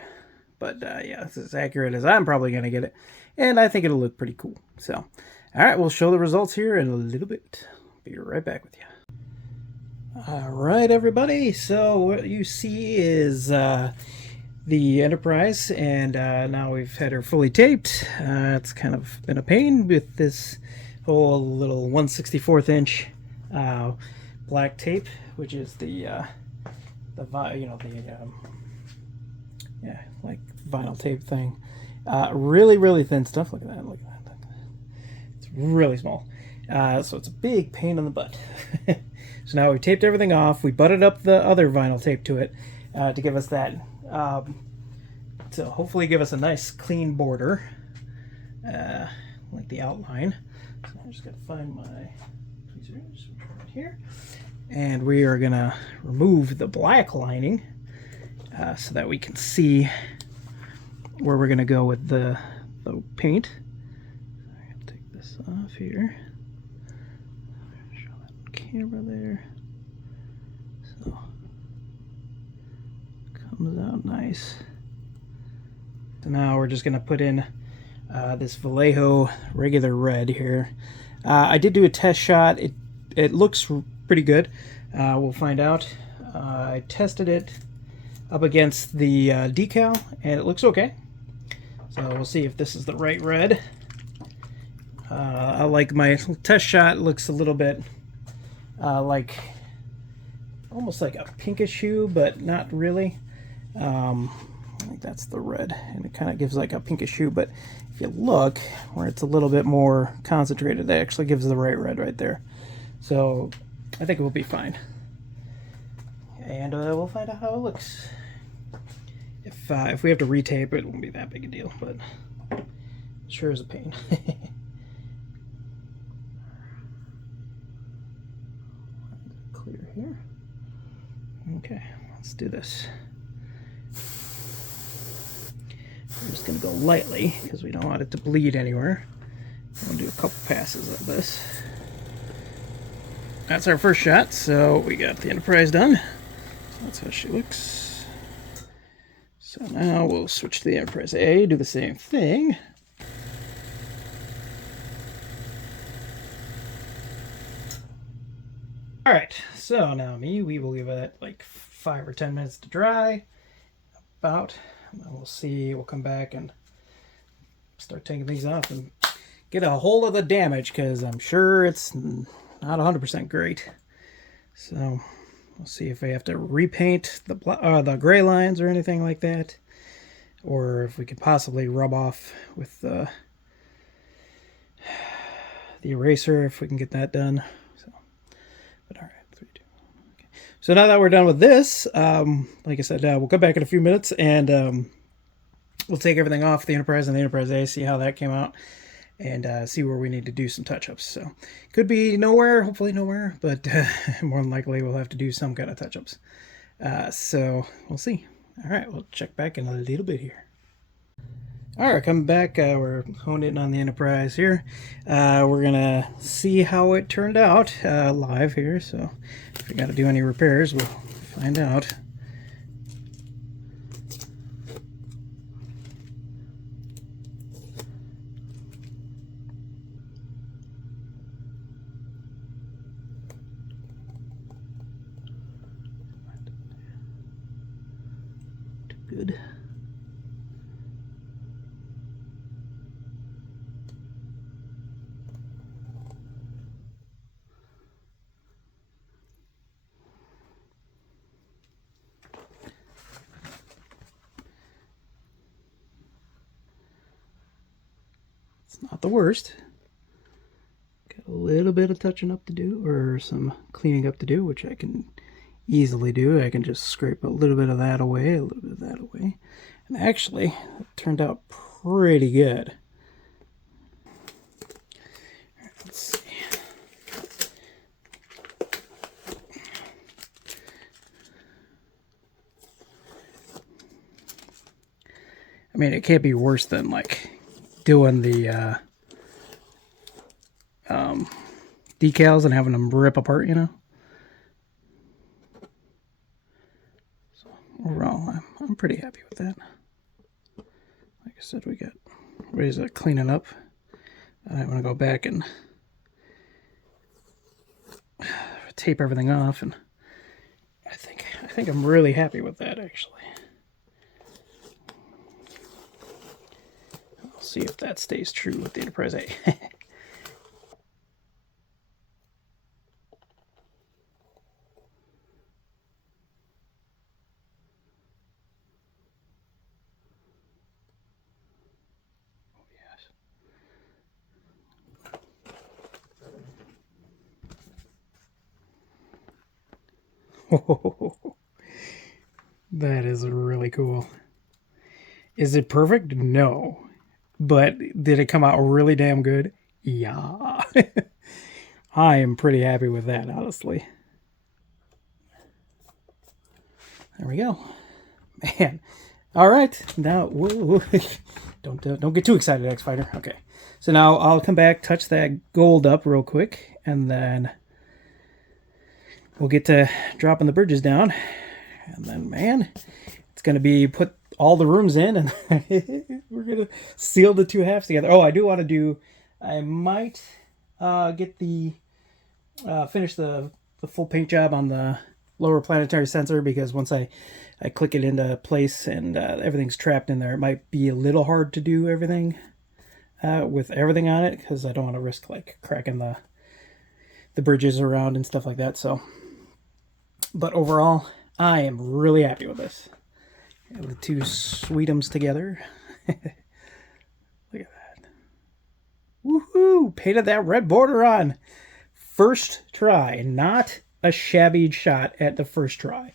But yeah, it's as accurate as I'm probably going to get it. And I think it'll look pretty cool. So, all right, we'll show the results here in a little bit. Be right back with you. All right, everybody. So what you see is the Enterprise, and now we've had her fully taped. It's kind of been a pain with this whole little 1/64 inch black tape, which is the like vinyl tape thing. Really thin stuff. Look at that. Look at that. It's really small. So it's a big pain in the butt. So now we've taped everything off. We butted up the other vinyl tape to it to give us that, to hopefully give us a nice clean border, like the outline. So I'm just gonna find my tweezers right here, and we are gonna remove the black lining so that we can see where we're gonna go with the paint. I'm gonna take this off here. Show that camera there. So comes out nice. So now we're just gonna put in this Vallejo regular red here. I did do a test shot. It looks pretty good. We'll find out. I tested it up against the decal, and it looks okay. So we'll see if this is the right red. I like my test shot. Looks a little bit like almost like a pinkish hue, but not really. I think that's the red, and it kind of gives like a pinkish hue, but if you look where it's a little bit more concentrated, it actually gives the right red right there. So I think it will be fine, and we'll find out how it looks. If we have to retape it, won't be that big a deal, but it sure is a pain. Clear here. Okay, let's do this. I'm just going to go lightly because we don't want it to bleed anywhere. I'm going to do a couple passes of this. That's our first shot, so we got the Enterprise done. So that's how she looks. So now we'll switch to the Enterprise A, do the same thing. Alright, so now we will give it like 5 or 10 minutes to dry. About. And then we'll see, we'll come back and start taking these off and get a hold of the damage, because I'm sure it's not 100% great. So we'll see if we have to repaint the gray lines or anything like that, or if we could possibly rub off with the eraser, if we can get that done. So, but all right, 3, 2, 1. Okay. So now that we're done with this, like I said, we'll come back in a few minutes, and we'll take everything off the Enterprise and the Enterprise A, see how that came out, and see where we need to do some touch-ups. So could be nowhere, hopefully nowhere, but more than likely we'll have to do some kind of touch-ups. So we'll see. All right, we'll check back in a little bit here. All right, coming back, we're honed in on the Enterprise here. We're gonna see how it turned out live here. So if we got to do any repairs, we'll find out. Good. It's not the worst. Got a little bit of touching up to do, or some cleaning up to do, which I can easily do. I can just scrape a little bit of that away, a little bit of that away. And actually, it turned out pretty good. Let's see. I mean, it can't be worse than like doing the decals and having them rip apart, you know. So overall, I'm pretty happy with that. Like I said, we got ways of cleaning up. I'm gonna go back and tape everything off, and I think I'm really happy with that, actually. I'll see if that stays true with the Enterprise A. That is really cool. Is it perfect? No. But did it come out really damn good? Yeah. I am pretty happy with that, honestly. There we go. Man. All right. Now, whoa. Don't get too excited, X Fighter. Okay. So now I'll come back, touch that gold up real quick, and then we'll get to dropping the bridges down. And then, man, it's going to be put all the rooms in, and we're going to seal the two halves together. Oh, I do want to do, I might get the, finish the full paint job on the lower planetary sensor, because once I click it into place and everything's trapped in there, it might be a little hard to do everything with everything on it, because I don't want to risk like cracking the bridges around and stuff like that. So, but overall, I am really happy with this. The two sweetums together. Look at that. Woohoo! Painted that red border on. First try. Not a shabby shot at the first try.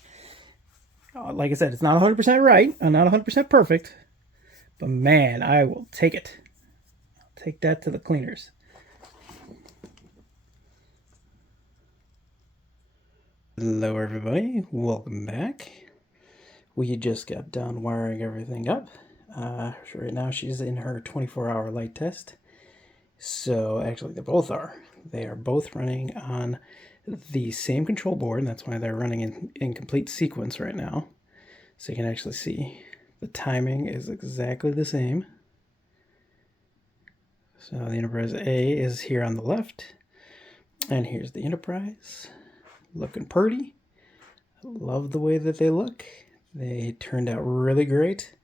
Like I said, it's not 100% right. I'm not 100% perfect. But man, I will take it. I'll take that to the cleaners. Hello everybody, welcome back. We just got done wiring everything up. Right now she's in her 24-hour light test. So actually they both are. They are both running on the same control board, and that's why they're running in complete sequence right now. So you can actually see the timing is exactly the same. So the Enterprise A is here on the left, and here's the Enterprise. Looking pretty. Love the way that they look. They turned out really great.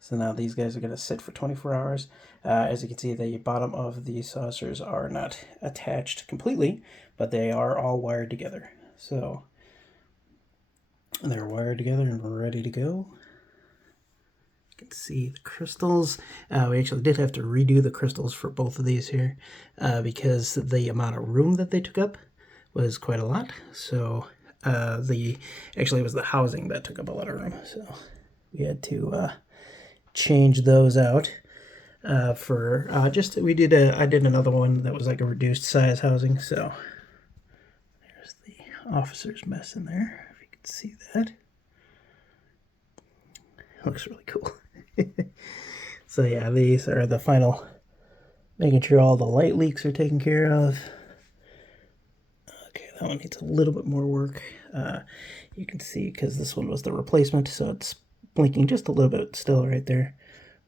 So now these guys are going to sit for 24 hours. As you can see, the bottom of the saucers are not attached completely, but they are all wired together. So they're wired together and ready to go. You can see the crystals. We actually did have to redo the crystals for both of these here because the amount of room that they took up was quite a lot. So actually it was the housing that took up a lot of room. So we had to change those out for I did another one that was like a reduced size housing. So there's the officer's mess in there, if you can see that. Looks really cool. So yeah, these are the final, making sure all the light leaks are taken care of. Okay, that one needs a little bit more work. You can see, because this one was the replacement, so it's blinking just a little bit still right there.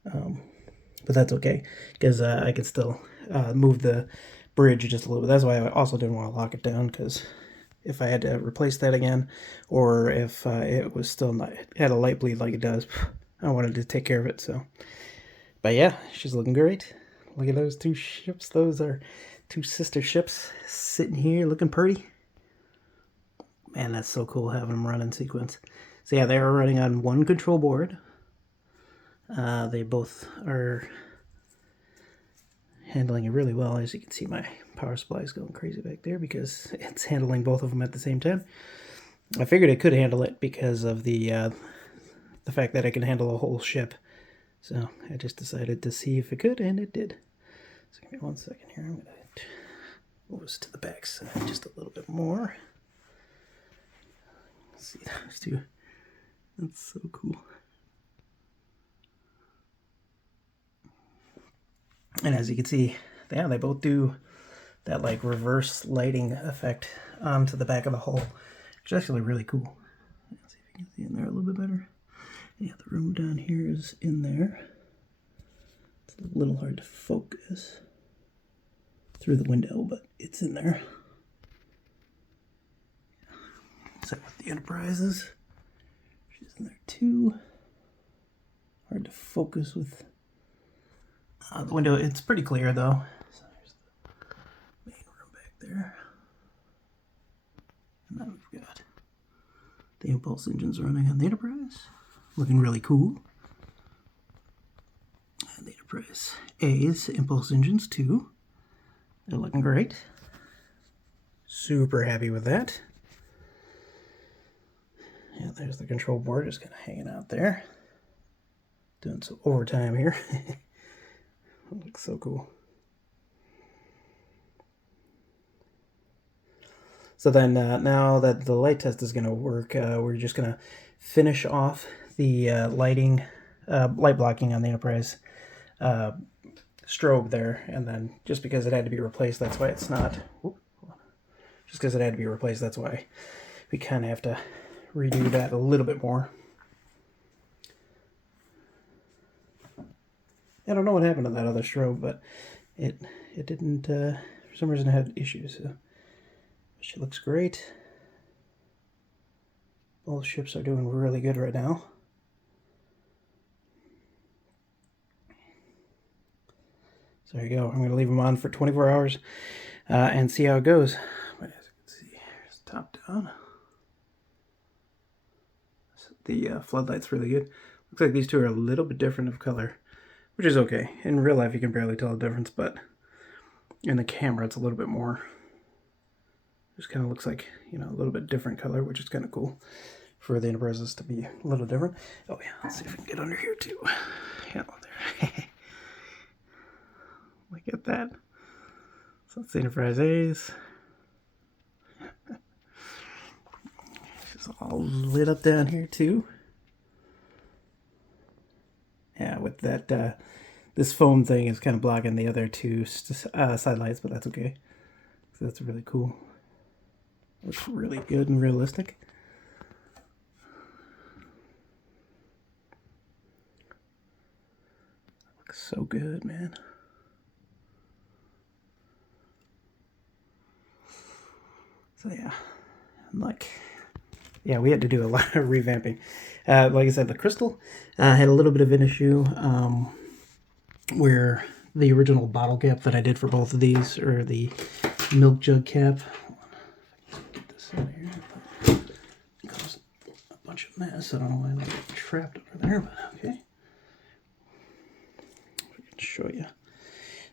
But that's okay, because I can still move the bridge just a little bit. That's why I also didn't want to lock it down, because if I had to replace that again, or if it was still not, had a light bleed like it does, I wanted to take care of it. So, but yeah, she's looking great. Look at those two ships. Those are two sister ships sitting here looking pretty. Man, that's so cool having them run in sequence. So yeah, they are running on one control board. They both are handling it really well. As you can see, my power supply is going crazy back there because it's handling both of them at the same time. I figured it could handle it because of the fact that I can handle a whole ship. So I just decided to see if it could, and it did. So give me 1 second here. I'm going to move this to the back side just a little bit more. See those two. That's so cool. And as you can see, yeah, they both do that like reverse lighting effect onto the back of the hull, which is actually really cool. Let's see if you can see in there a little bit better. Yeah, the room down here is in there. It's a little hard to focus through the window, but it's in there. Same with the Enterprises. She's in there too. Hard to focus with the window. It's pretty clear though. So there's the main room back there. And then we've got the impulse engines running on the Enterprise. Looking really cool. And the Enterprise A's impulse engines too. They're looking great. Super happy with that. Yeah, there's the control board just kind of hanging out there. Doing some overtime here. That looks so cool. So then now that the light test is going to work, we're just going to finish off the light blocking on the Enterprise strobe there. And then just because it had to be replaced, that's why it's not... Just because it had to be replaced, that's why we kind of have to redo that a little bit more. I don't know what happened to that other strobe, but it didn't, for some reason it had issues. So she looks great. Both ships are doing really good right now. So there you go. I'm going to leave them on for 24 hours and see how it goes. But as you can see, here's top down. The floodlight's really good. Looks like these two are a little bit different of color, which is okay. In real life, you can barely tell the difference, but in the camera, it's a little bit more. Just kind of looks like, you know, a little bit different color, which is kind of cool for the Enterprises to be a little different. Oh yeah, let's see if we can get under here too. Yeah, there. Look at that. So that's the Enterprise A's. It's all lit up down here too. Yeah, with that, this foam thing is kind of blocking the other two side lights, but that's okay. So that's really cool. Looks really good and realistic. Looks so good, man. So yeah, like, yeah, we had to do a lot of revamping. Like I said, the crystal had a little bit of an issue where the original bottle cap that I did for both of these, or the milk jug cap. Get this out of here. It caused a bunch of mess. I don't know why they got trapped over there, but okay. I can show you.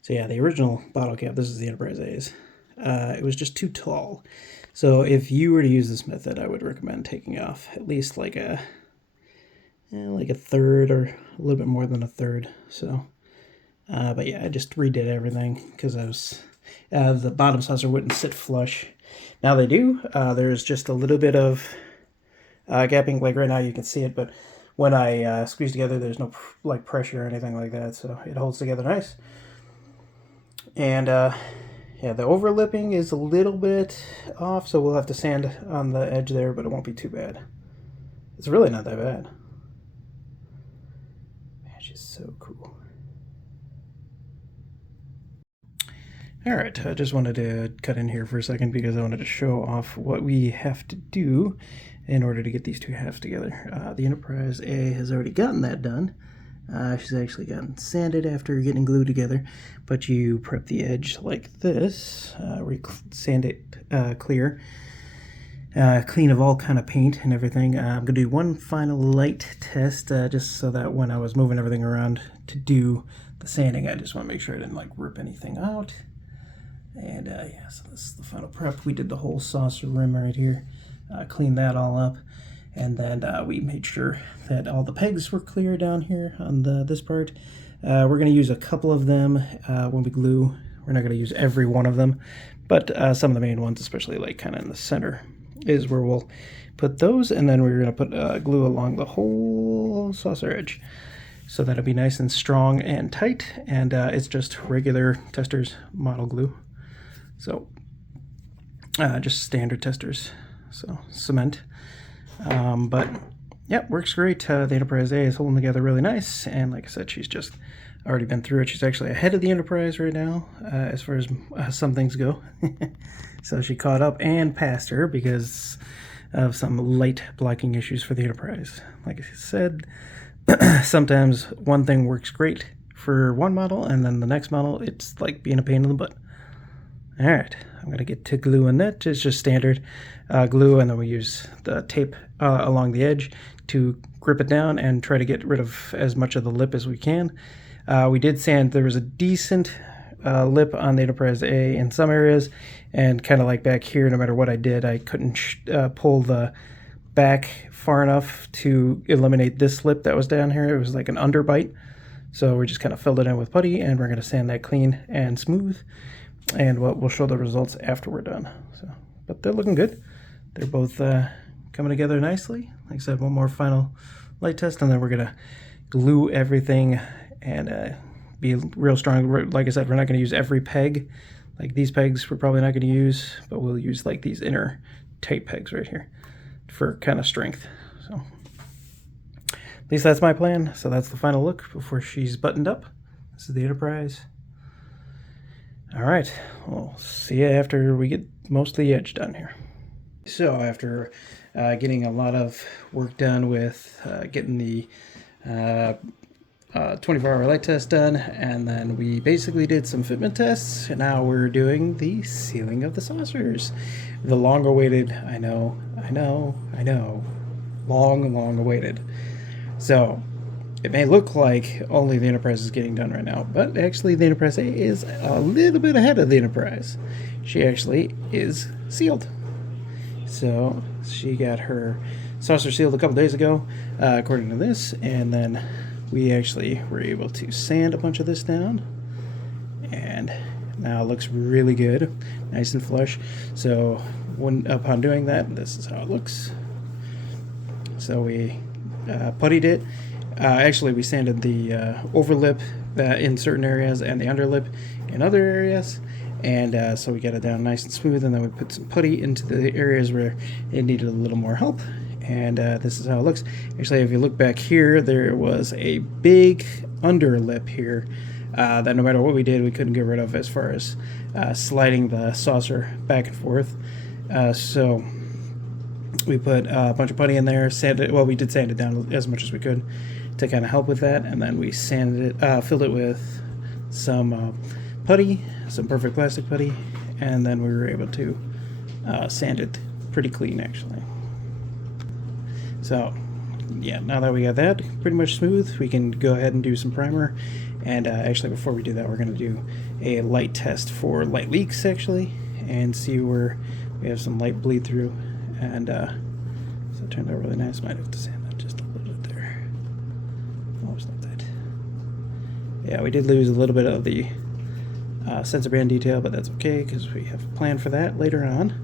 So yeah, the original bottle cap, this is the Enterprise A's. It was just too tall. So if you were to use this method, I would recommend taking off at least like a third, or a little bit more than a third. So, but yeah, I just redid everything because I was the bottom saucer wouldn't sit flush. Now they do. There's just a little bit of gapping. Like right now, you can see it, but when I squeeze together, there's no like pressure or anything like that, so it holds together nice. And yeah, the overlipping is a little bit off, so we'll have to sand on the edge there, but it won't be too bad. It's really not that bad. Man, she's so cool. Alright, I just wanted to cut in here for a second because I wanted to show off what we have to do in order to get these two halves together. The Enterprise A has already gotten that done. She's actually gotten sanded after getting glued together, but you prep the edge like this, where you sand it clear, clean of all kind of paint and everything. I'm going to do one final light test, just so that when I was moving everything around to do the sanding, I just want to make sure I didn't like rip anything out. And yeah, so this is the final prep. We did the whole saucer rim right here, cleaned that all up. And then we made sure that all the pegs were clear down here on this part. We're going to use a couple of them when we glue. We're not going to use every one of them, but some of the main ones, especially like kind of in the center, is where we'll put those. And then we're going to put glue along the whole saucer edge, so that'll be nice and strong and tight. And it's just regular Testors model glue. So just standard testers, so cement. But yeah, works great. The Enterprise A is holding together really nice, and like I said, she's just already been through it. She's actually ahead of the Enterprise right now as far as some things go. So she caught up and passed her because of some light blocking issues for the Enterprise. Like I said, sometimes one thing works great for one model, and then the next model, it's like being a pain in the butt. All right, I'm gonna get to gluing that. It's just standard glue, and then we use the tape along the edge to grip it down and try to get rid of as much of the lip as we can. We did sand. There was a decent lip on the Enterprise A in some areas, and kind of like back here, no matter what I did, I couldn't pull the back far enough to eliminate this lip that was down here. It was like an underbite, so we just kind of filled it in with putty, and we're going to sand that clean and smooth, and we'll show the results after we're done. So, but they're looking good. They're both coming together nicely. Like I said, one more final light test, and then we're going to glue everything and be real strong. Like I said, we're not going to use every peg. Like these pegs we're probably not going to use, but we'll use like these inner tight pegs right here for kind of strength. So at least that's my plan. So that's the final look before she's buttoned up. This is the Enterprise. All right, we'll see you after we get most of the edge done here. So after getting a lot of work done with getting the 24-hour light test done, and then we basically did some fitment tests, and now we're doing the sealing of the saucers. The long-awaited, I know, long awaited. So it may look like only the Enterprise is getting done right now, but actually the Enterprise A is a little bit ahead of the Enterprise. She actually is sealed. So she got her saucer sealed a couple days ago, according to this, and then we actually were able to sand a bunch of this down, and now it looks really good, nice and flush. So upon doing that, this is how it looks. So we puttied it. Actually, we sanded the overlip in certain areas and the underlip in other areas, and so we got it down nice and smooth, and then we put some putty into the areas where it needed a little more help. And this is how it looks. Actually, if you look back here, there was a big underlip here that no matter what we did, we couldn't get rid of as far as sliding the saucer back and forth. So we put a bunch of putty in there, sanded. Well, we did sand it down as much as we could to kind of help with that, and then we sanded it, filled it with some putty, some perfect plastic putty, and then we were able to sand it pretty clean, actually. So yeah, now that we got that pretty much smooth, we can go ahead and do some primer. And actually, before we do that, we're going to do a light test for light leaks, actually, and see where we have some light bleed through. And so it turned out really nice. Might have to sand that just a little bit there. Almost like that. Yeah, we did lose a little bit of the sensor band detail, but that's okay because we have a plan for that later on.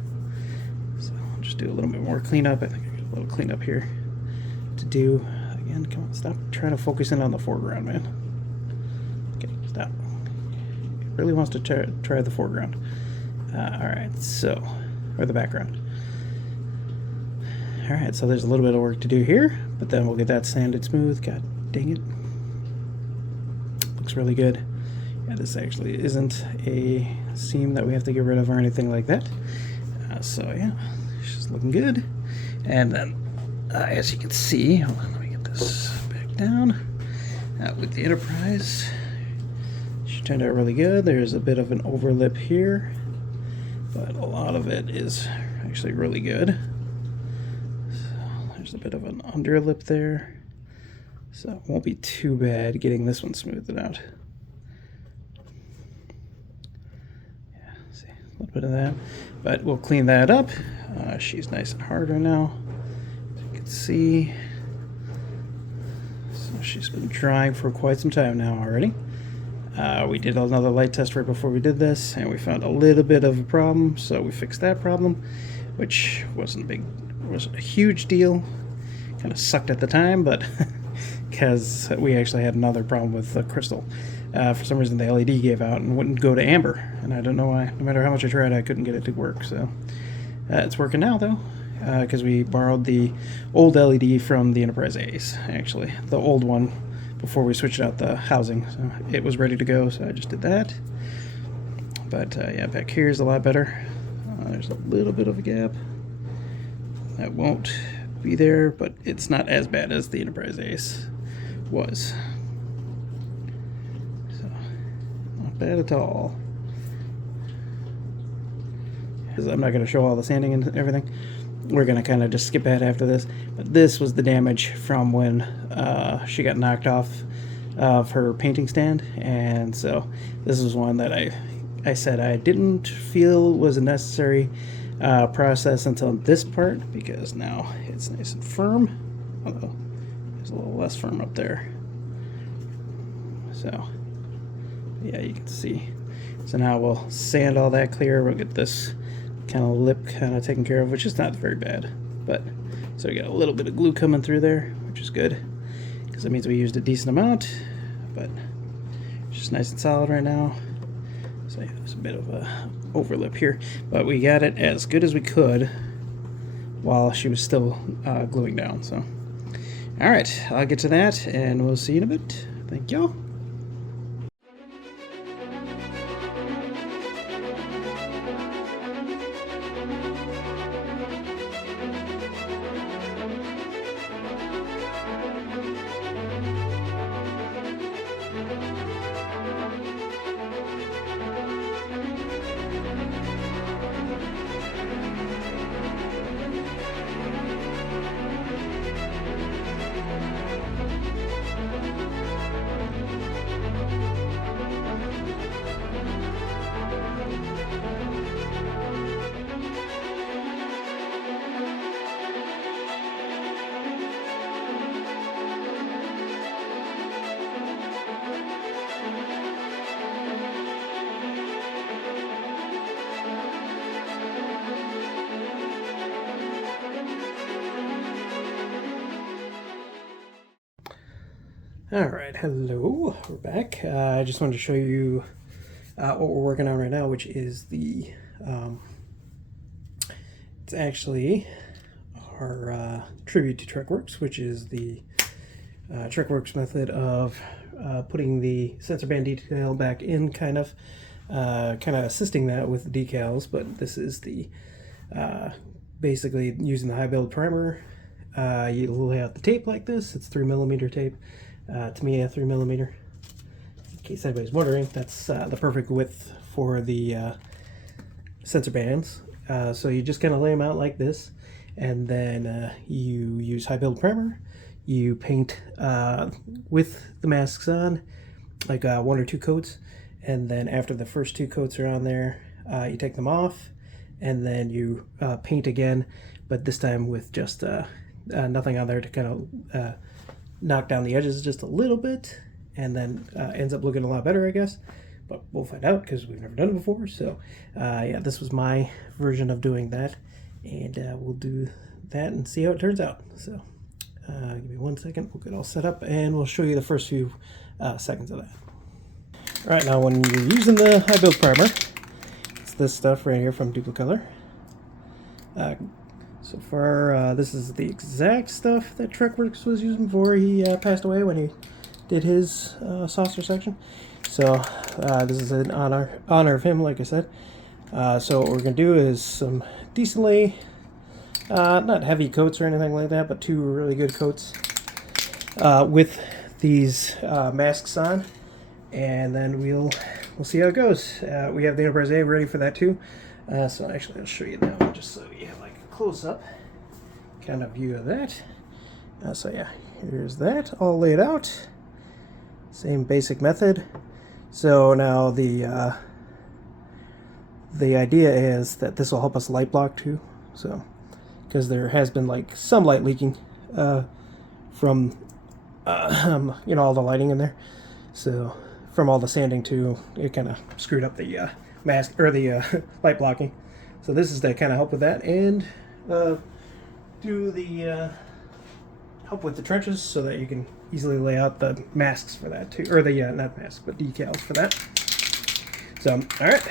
So I'll just do a little bit more cleanup. I think I got a little cleanup here to do. Again, come on, stop trying to focus in on the foreground, man. Okay, stop. It really wants to try the foreground. Alright, so, or the background. Alright, so there's a little bit of work to do here, but then we'll get that sanded smooth. God dang it. Looks really good. Yeah, this actually isn't a seam that we have to get rid of or anything like that. So yeah, she's looking good. And then, as you can see, hold on, let me get this back down. With the Enterprise, she turned out really good. There's a bit of an overlip here, but a lot of it is actually really good. So there's a bit of an underlip there, so it won't be too bad getting this one smoothed out. Yeah, see a little bit of that, but we'll clean that up. She's nice and hard right now, as you can see. So she's been drying for quite some time now already. We did another light test right before we did this, and we found a little bit of a problem, so we fixed that problem, which wasn't a huge deal. Kind of sucked at the time, but because we actually had another problem with the crystal. For some reason, the LED gave out and wouldn't go to amber, and I don't know why. No matter how much I tried, I couldn't get it to work. So it's working now, though, because we borrowed the old LED from the Enterprise Ace, actually. The old one before we switched out the housing. So it was ready to go, so I just did that. But yeah, back here is a lot better. There's a little bit of a gap. That won't be there, but it's not as bad as the Enterprise Ace was. So, not bad at all. Because I'm not going to show all the sanding and everything. We're going to kind of just skip ahead after this. But this was the damage from when she got knocked off of her painting stand. And so this is one that I said I didn't feel was a necessary process until this part, because now it's nice and firm, although it's a little less firm up there. So yeah, you can see. So now we'll sand all that clear. We'll get this kind of lip kind of taken care of, which is not very bad, but so we got a little bit of glue coming through there, which is good because that means we used a decent amount, but it's just nice and solid right now. So yeah, there's a bit of a overlip here, but we got it as good as we could while she was still gluing down. So all right, I'll get to that and we'll see you in a bit. Thank y'all. Alright, hello, we're back. I just wanted to show you what we're working on right now, which is the, it's actually our tribute to TrekWorks, which is the TrekWorks method of putting the sensor band detail back in, kind of assisting that with the decals, but this is the, basically using the high build primer. You lay out the tape like this, it's 3mm tape. To me, a 3mm. In case anybody's wondering, that's the perfect width for the sensor bands. So you just kind of lay them out like this, and then you use high build primer. You paint with the masks on, like 1 or 2 coats, and then after the first 2 coats are on there, you take them off, and then you paint again, but this time with just nothing on there to kind of knock down the edges just a little bit, and then ends up looking a lot better, I guess, but we'll find out because we've never done it before. So yeah, this was my version of doing that, and we'll do that and see how it turns out. So give me 1 second, we'll get all set up and we'll show you the first few seconds of that. All right, now when you're using the high build primer, it's this stuff right here from Duplicolor. So far, this is the exact stuff that TrekWorks was using before he passed away, when he did his saucer section. So this is in honor of him, like I said. So what we're going to do is some decently, not heavy coats or anything like that, but 2 really good coats with these masks on, and then we'll see how it goes. We have the Enterprise A ready for that too. So actually, I'll show you that one just so you have like a close-up kind of view of that. So yeah, here's that all laid out. Same basic method. So now the idea is that this will help us light block too. So because there has been like some light leaking from you know, all the lighting in there. So from all the sanding too, it kind of screwed up the mask or the light blocking. So this is to kind of help with that, and do the help with the trenches so that you can easily lay out the masks for that too, or the not masks but decals for that. So all right,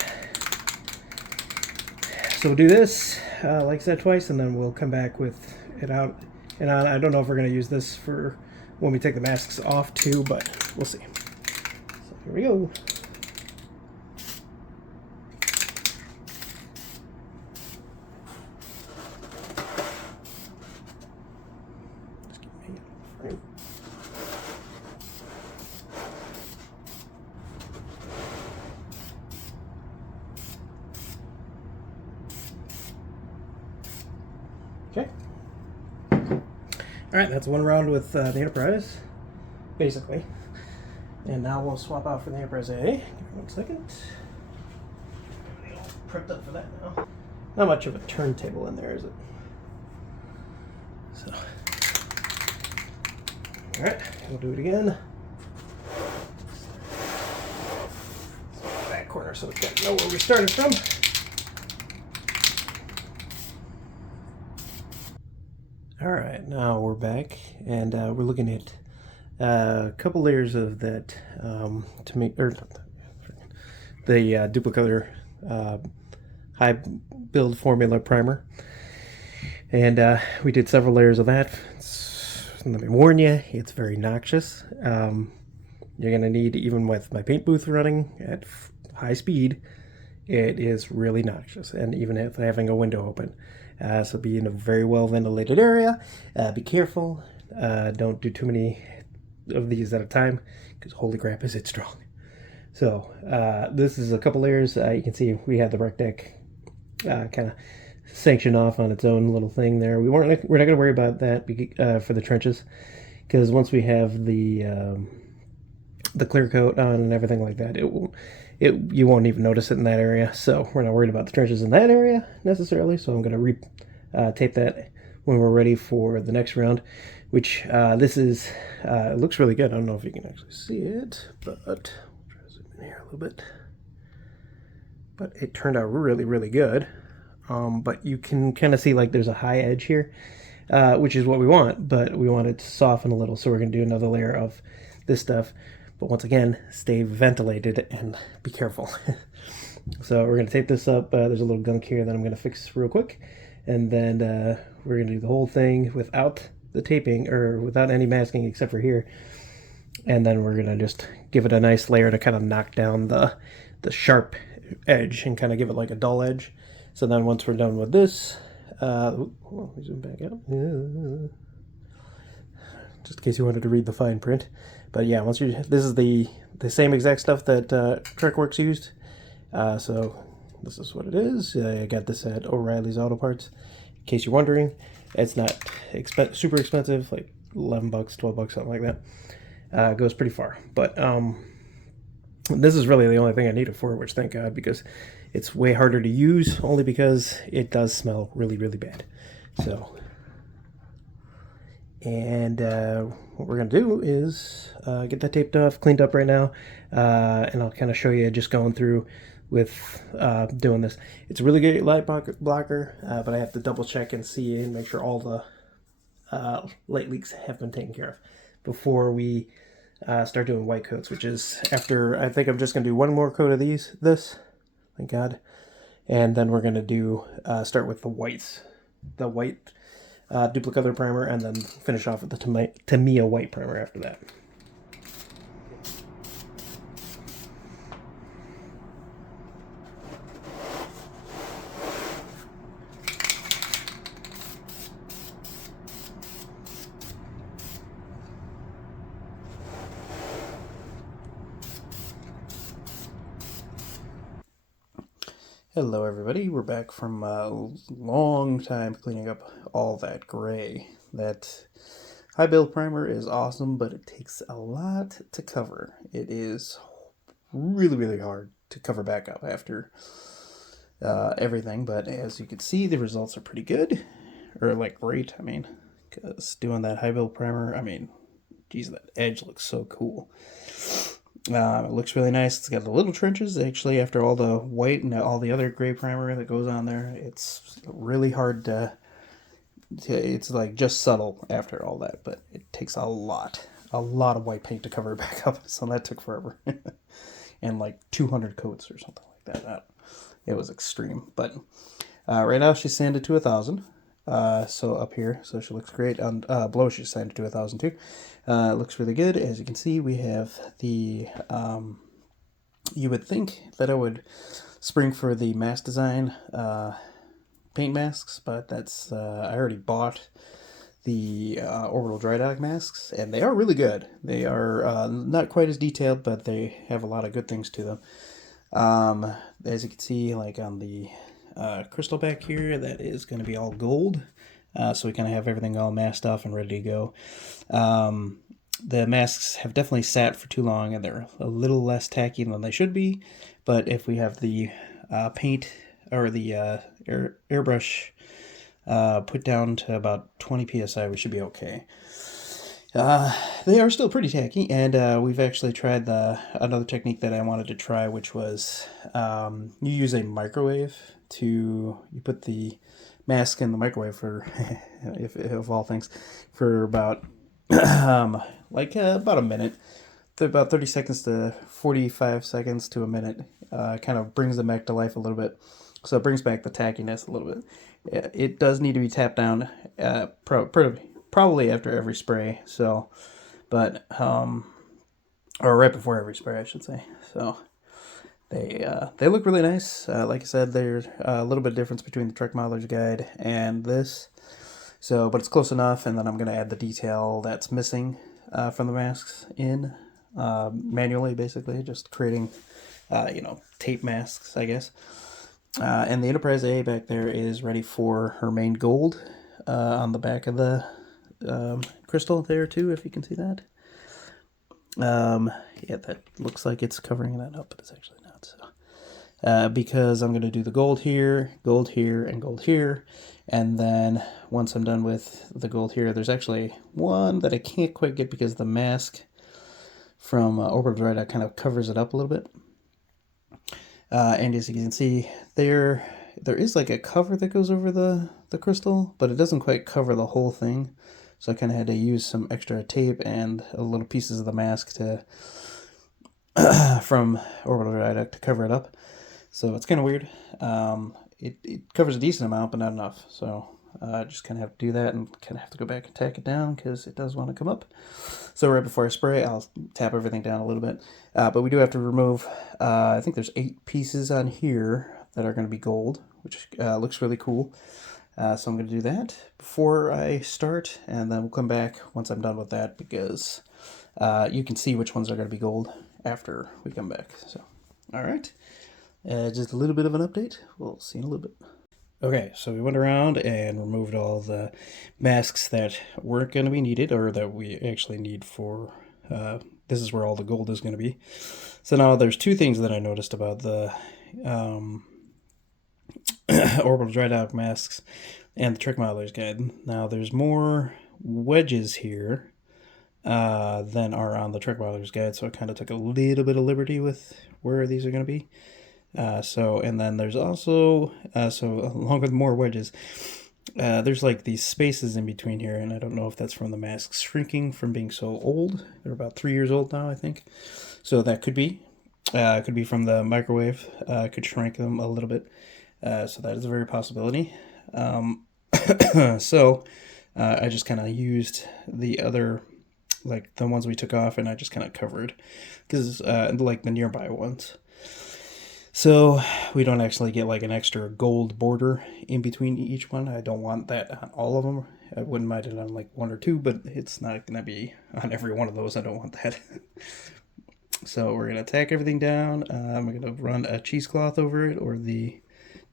so we'll do this like I said twice, and then we'll come back with it out and on. I don't know if we're going to use this for when we take the masks off too, but we'll see. So here we go. Okay. Alright, that's one round with the Enterprise, basically. And now we'll swap out for the Enterprise A. Give me 1 second. Prepped up for that now. Not much of a turntable in there, is it? So. Alright, we'll do it again. Back corner so we can know where we started from. Alright, now we're back, and we're looking at a couple layers of that to make, or the duplicator high build formula primer. And we did several layers of that. Let me warn you, it's very noxious. You're going to need, even with my paint booth running at high speed, it is really noxious, and even if having a window open. So be in a very well ventilated area. Be careful. Don't do too many of these at a time, because holy crap is it strong. So this is a couple layers. You can see we had the rec deck kind of sanction off on its own little thing there. We're not going to worry about that for the trenches, because once we have the clear coat on and everything like that, you won't even notice it in that area. So we're not worried about the trenches in that area necessarily. So I'm going to tape that when we're ready for the next round, which this is, it looks really good. I don't know if you can actually see it, but I'll try to zoom in here a little bit. But it turned out really, really good. But you can kind of see like there's a high edge here, which is what we want, but we want it to soften a little. So we're going to do another layer of this stuff. But once again, stay ventilated and be careful. So we're going to tape this up. There's a little gunk here that I'm going to fix real quick. And then we're going to do the whole thing without the taping, or without any masking except for here. And then we're going to just give it a nice layer to kind of knock down the sharp edge and kind of give it like a dull edge. So then once we're done with this, hold on, let me zoom back out. Just in case you wanted to read the fine print. But yeah, once you, this is the same exact stuff that TrekWorks used. So this is what it is. I got this at O'Reilly's Auto Parts. In case you're wondering, it's not super expensive, like 11 bucks, 12 bucks, something like that. It goes pretty far. But this is really the only thing I need it for, which thank God, because it's way harder to use, only because it does smell really, really bad. So, and what we're going to do is get that taped off, cleaned up right now, and I'll kind of show you just going through with doing this. It's a really good light blocker, but I have to double check and see and make sure all the light leaks have been taken care of before we start doing white coats, which is after, I think I'm just going to do one more coat of this, thank God, and then we're going to do start with the whites, the white duplicator primer, and then finish off with the Tamiya white primer after that. Hello everybody, we're back from a long time cleaning up all that gray. That high build primer is awesome, but it takes a lot to cover. It is really, really hard to cover back up after everything, but as you can see, the results are pretty good, or like great, I mean, because doing that high build primer, I mean, geez, that edge looks so cool. It looks really nice. It's got the little trenches. Actually, after all the white and all the other gray primer that goes on there, it's really hard to it's like just subtle after all that, but it takes a lot a lot of white paint to cover it back up, so that took forever. And like 200 coats or something like that. It was extreme. But right now she's sanded to 1,000. So up here, so she looks great. On below she's sanded to 1,000 too. It looks really good. As you can see, we have the you would think that I would spring for the mask design paint masks, but that's I already bought the orbital dry dock masks, and they are really good. They are not quite as detailed, but they have a lot of good things to them. As you can see, like on the crystal back here, that is going to be all gold. So we kind of have everything all masked off and ready to go. The masks have definitely sat for too long, and they're a little less tacky than they should be. But if we have the paint or the airbrush put down to about 20 psi, we should be okay. They are still pretty tacky, and we've actually tried another technique that I wanted to try, which was you use a microwave you put the mask in the microwave for, if of all things, for about about a minute, about 30 seconds to 45 seconds to a minute. Kind of brings them back to life a little bit, so it brings back the tackiness a little bit. It does need to be tapped down, probably after every spray. So, but or right before every spray, I should say. So they look really nice. Like I said, there's a little bit of difference between the Trek Modeler's Guide and this. So, but it's close enough, and then I'm going to add the detail that's missing from the masks in manually, basically, just creating, tape masks, I guess. And the Enterprise A back there is ready for her main gold on the back of the crystal there, too, if you can see that. Yeah, that looks like it's covering that up, but it's actually not. So, because I'm going to do the gold here, and gold here. And then once I'm done with the gold here, there's actually one that I can't quite get because the mask from Orbital Dry Dock kind of covers it up a little bit. And as you can see, there is like a cover that goes over the crystal, but it doesn't quite cover the whole thing. So I kind of had to use some extra tape and a little pieces of the mask from Orbital Dry Dock to cover it up. So it's kind of weird. It covers a decent amount, but not enough. So I just kind of have to do that and kind of have to go back and tack it down because it does want to come up. So right before I spray, I'll tap everything down a little bit. But we do have to remove, I think there's 8 pieces on here that are going to be gold, which looks really cool. So I'm going to do that before I start, and then we'll come back once I'm done with that because you can see which ones are going to be gold after we come back. So, all right. Just a little bit of an update. We'll see in a little bit. Okay, so we went around and removed all the masks that weren't going to be needed, or that we actually need for, this is where all the gold is going to be. So now there's 2 things that I noticed about the Orbital Dry Dock masks and the Trek Modeler's Guide. Now there's more wedges here than are on the Trek Modeler's Guide, so I kind of took a little bit of liberty with where these are going to be. And then there's also, so along with more wedges, there's like these spaces in between here, and I don't know if that's from the masks shrinking from being so old. They're about 3 years old now, I think. So that could be. It could be from the microwave. Could shrink them a little bit. So that is a very possibility. So I just kind of used the other, like the ones we took off, and I just kind of covered, because like the nearby ones. So we don't actually get like an extra gold border in between each one. I don't want that on all of them. I wouldn't mind it on like 1 or 2, but it's not going to be on every one of those. I don't want that. So we're going to tack everything down. I'm going to run a cheesecloth over it, or the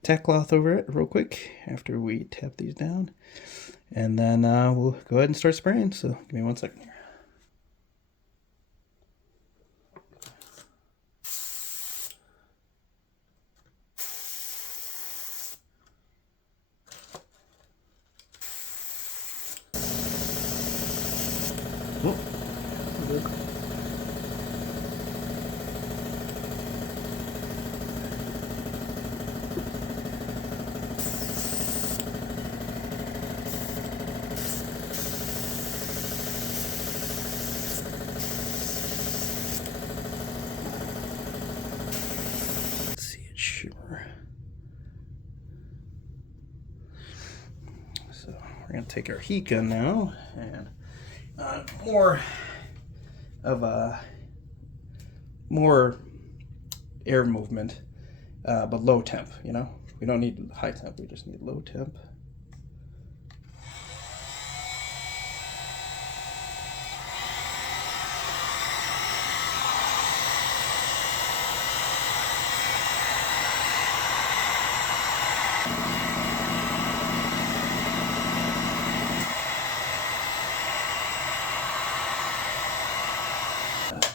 tack cloth over it real quick after we tap these down. And then we'll go ahead and start spraying. So give me 1 second here. Oh, good. we're going to take our heat gun now and more air movement, but low temp, you know? We don't need high temp, we just need low temp.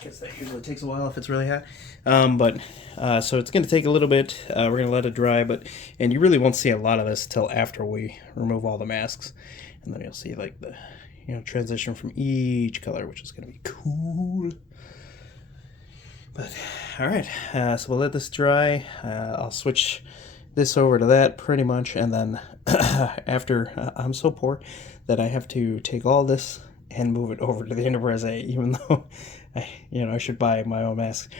Guess that usually takes a while if it's really hot. So it's going to take a little bit. We're going to let it dry, and you really won't see a lot of this till after we remove all the masks, and then you'll see like the transition from each color, which is going to be cool. But all right, so we'll let this dry. I'll switch this over to that pretty much, and then after I'm so poor that I have to take all this and move it over to the Enterprise A, even though I should buy my own mask.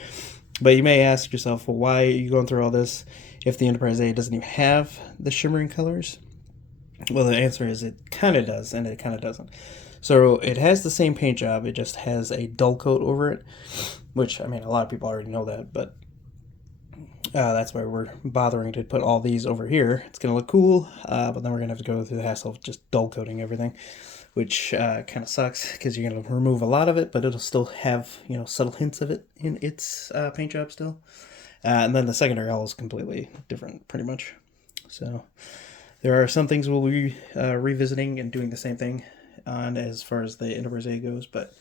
But you may ask yourself, well, why are you going through all this if the Enterprise A doesn't even have the shimmering colors? Well, the answer is it kind of does, and it kind of doesn't. So it has the same paint job, it just has a dull coat over it, which, I mean, a lot of people already know that, but that's why we're bothering to put all these over here. It's going to look cool, but then we're going to have to go through the hassle of just dull coating everything, which kind of sucks because you're going to remove a lot of it, but it'll still have, subtle hints of it in its paint job still. And then the secondary hull is completely different, pretty much. So there are some things we'll be revisiting and doing the same thing on as far as the Enterprise A goes, but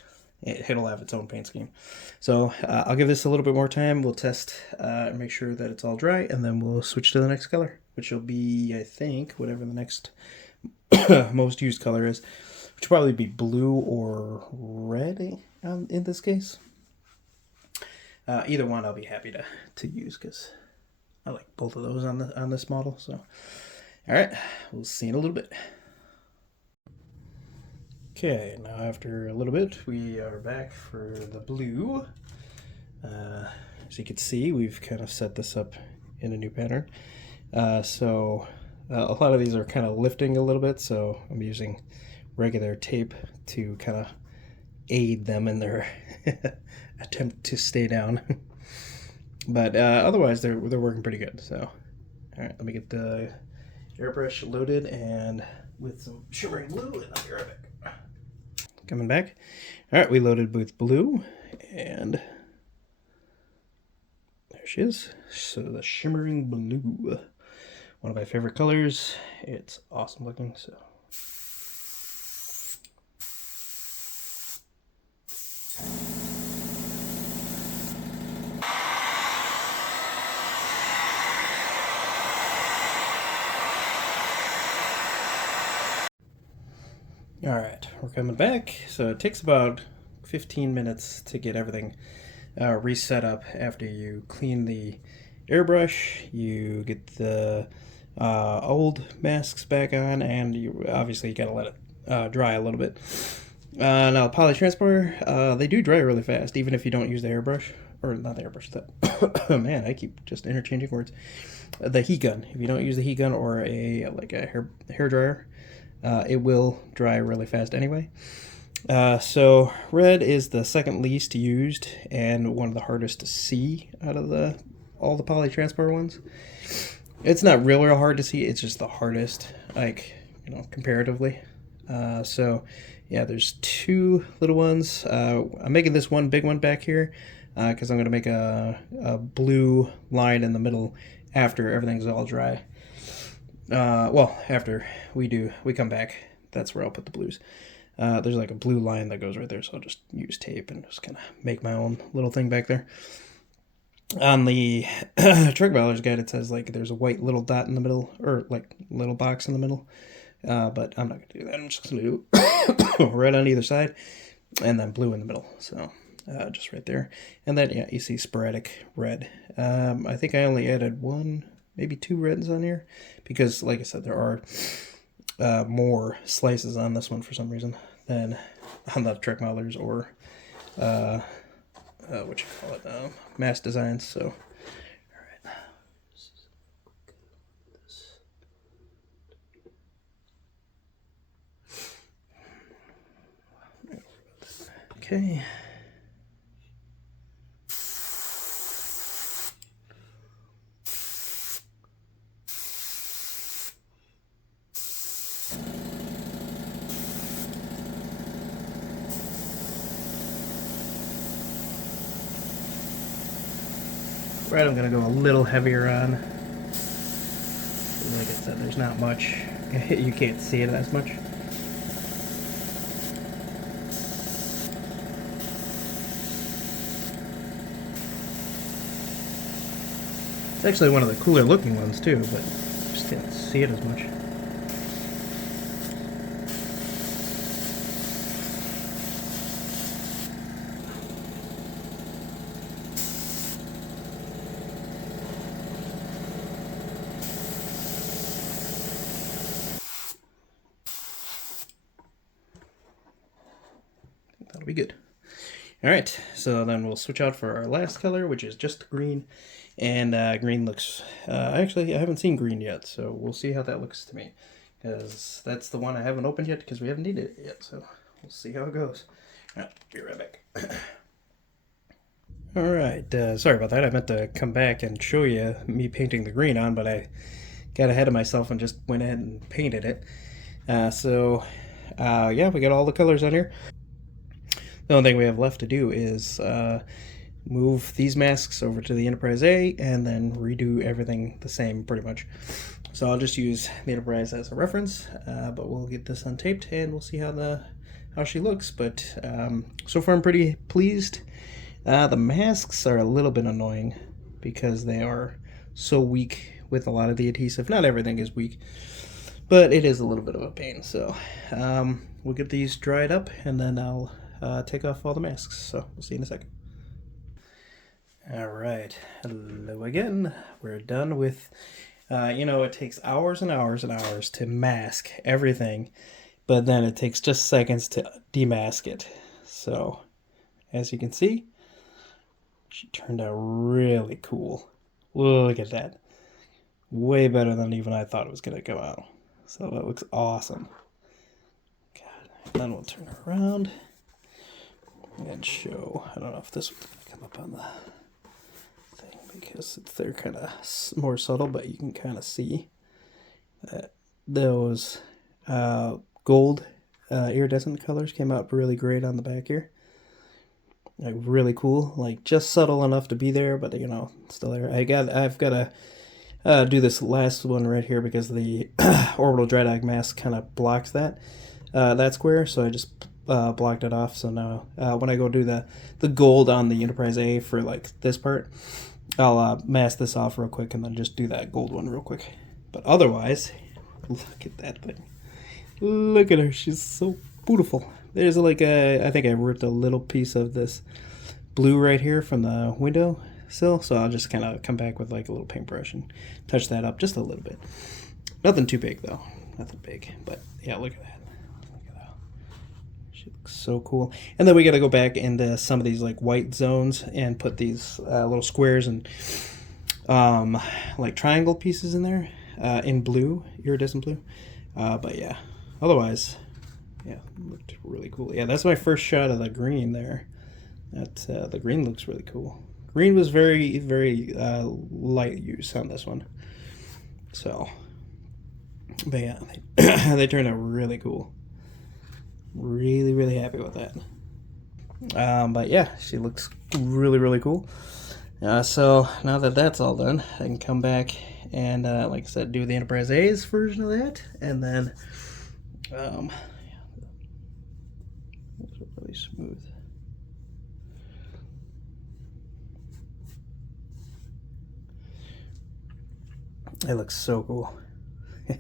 it'll have its own paint scheme. So I'll give this a little bit more time. We'll test and make sure that it's all dry, and then we'll switch to the next color, which will be, I think, whatever the next most used color is, which will probably be blue or red in this case. Either one I'll be happy to use because I like both of those on this model. So, all right, we'll see you in a little bit. Okay, now after a little bit, we are back for the blue. As you can see, we've kind of set this up in a new pattern. So a lot of these are kind of lifting a little bit, so I'm using regular tape to kind of aid them in their attempt to stay down. But otherwise, they're working pretty good. So, all right, let me get the airbrush loaded and with some shimmering blue, and I'll be right back. Coming back. All right, we loaded with blue, and there she is. So the shimmering blue, one of my favorite colors. It's awesome looking. So. All right, we're coming back. So it takes about 15 minutes to get everything reset up after you clean the airbrush, you get the old masks back on, and you obviously gotta let it dry a little bit. Now the poly transporter, they do dry really fast, even if you don't use the airbrush, or not the airbrush, man, I keep just interchanging words. The heat gun, if you don't use the heat gun or a hair dryer, it will dry really fast anyway. So red is the second least used and one of the hardest to see out of all the poly transport ones. It's not real hard to see, it's just the hardest, comparatively. So yeah, there's two little ones. I'm making this one big one back here because I'm going to make a blue line in the middle after everything's all dry. After we come back, that's where I'll put the blues. There's like a blue line that goes right there, so I'll just use tape and just kind of make my own little thing back there. On the truck baller's guide, it says like there's a white little dot in the middle, or like little box in the middle, but I'm not going to do that. I'm just going to do red on either side, and then blue in the middle, so just right there. And then, yeah, you see sporadic red. I think I only added one, maybe two reds on here, because like I said, there are more slices on this one for some reason than on the truck modelers or mass designs. So all right, Okay. Right, I'm gonna go a little heavier on. Like I said, there's not much. You can't see it as much. It's actually one of the cooler looking ones too, but just didn't see it as much. That'll be good. All right, so then we'll switch out for our last color, which is just green. And green looks, actually, I haven't seen green yet, so we'll see how that looks to me. Because that's the one I haven't opened yet, because we haven't needed it yet, so we'll see how it goes. All right, be right back. All right, sorry about that. I meant to come back and show you me painting the green on, but I got ahead of myself and just went ahead and painted it. Yeah, we got all the colors on here. The only thing we have left to do is move these masks over to the Enterprise A and then redo everything the same pretty much. So I'll just use the Enterprise as a reference, but we'll get this untaped and we'll see how she looks. But so far I'm pretty pleased. The masks are a little bit annoying because they are so weak with a lot of the adhesive. Not everything is weak, but it is a little bit of a pain. So we'll get these dried up and then I'll take off all the masks. So we'll see in a second. All right, hello again. We're done with, it takes hours and hours and hours to mask everything, but then it takes just seconds to demask it. So as you can see, she turned out really cool. Look at that. Way better than even I thought it was going to come out. So that looks awesome. God. Then we'll turn her around and show. I don't know if this will come up on the thing because they're kind of more subtle, but you can kind of see that those gold iridescent colors came out really great on the back here. Like really cool, like just subtle enough to be there, but still there. I've got to do this last one right here because the orbital dry dog mask kind of blocks that square, so I just blocked it off. So now when I go do the gold on the Enterprise A for like this part, I'll mask this off real quick and then just do that gold one real quick. But otherwise, look at that thing. Look at her, she's so beautiful. There's like I think I ripped a little piece of this blue right here from the window sill, so I'll just kind of come back with like a little paintbrush and touch that up just a little bit. Nothing too big though, nothing big, but yeah, look at that. Look at that. She looks so cool. And then we got to go back into some of these like white zones and put these little squares and like triangle pieces in there in blue, iridescent blue. But yeah, otherwise, yeah, looked really cool. Yeah, that's my first shot of the green there. The green looks really cool. Green was very, very light use on this one. So, but yeah, they turned out really cool. Really, really happy with that. But yeah, she looks really, really cool. So now that that's all done, I can come back and, like I said, do the Enterprise A's version of that, and then really smooth. It looks so cool. I'm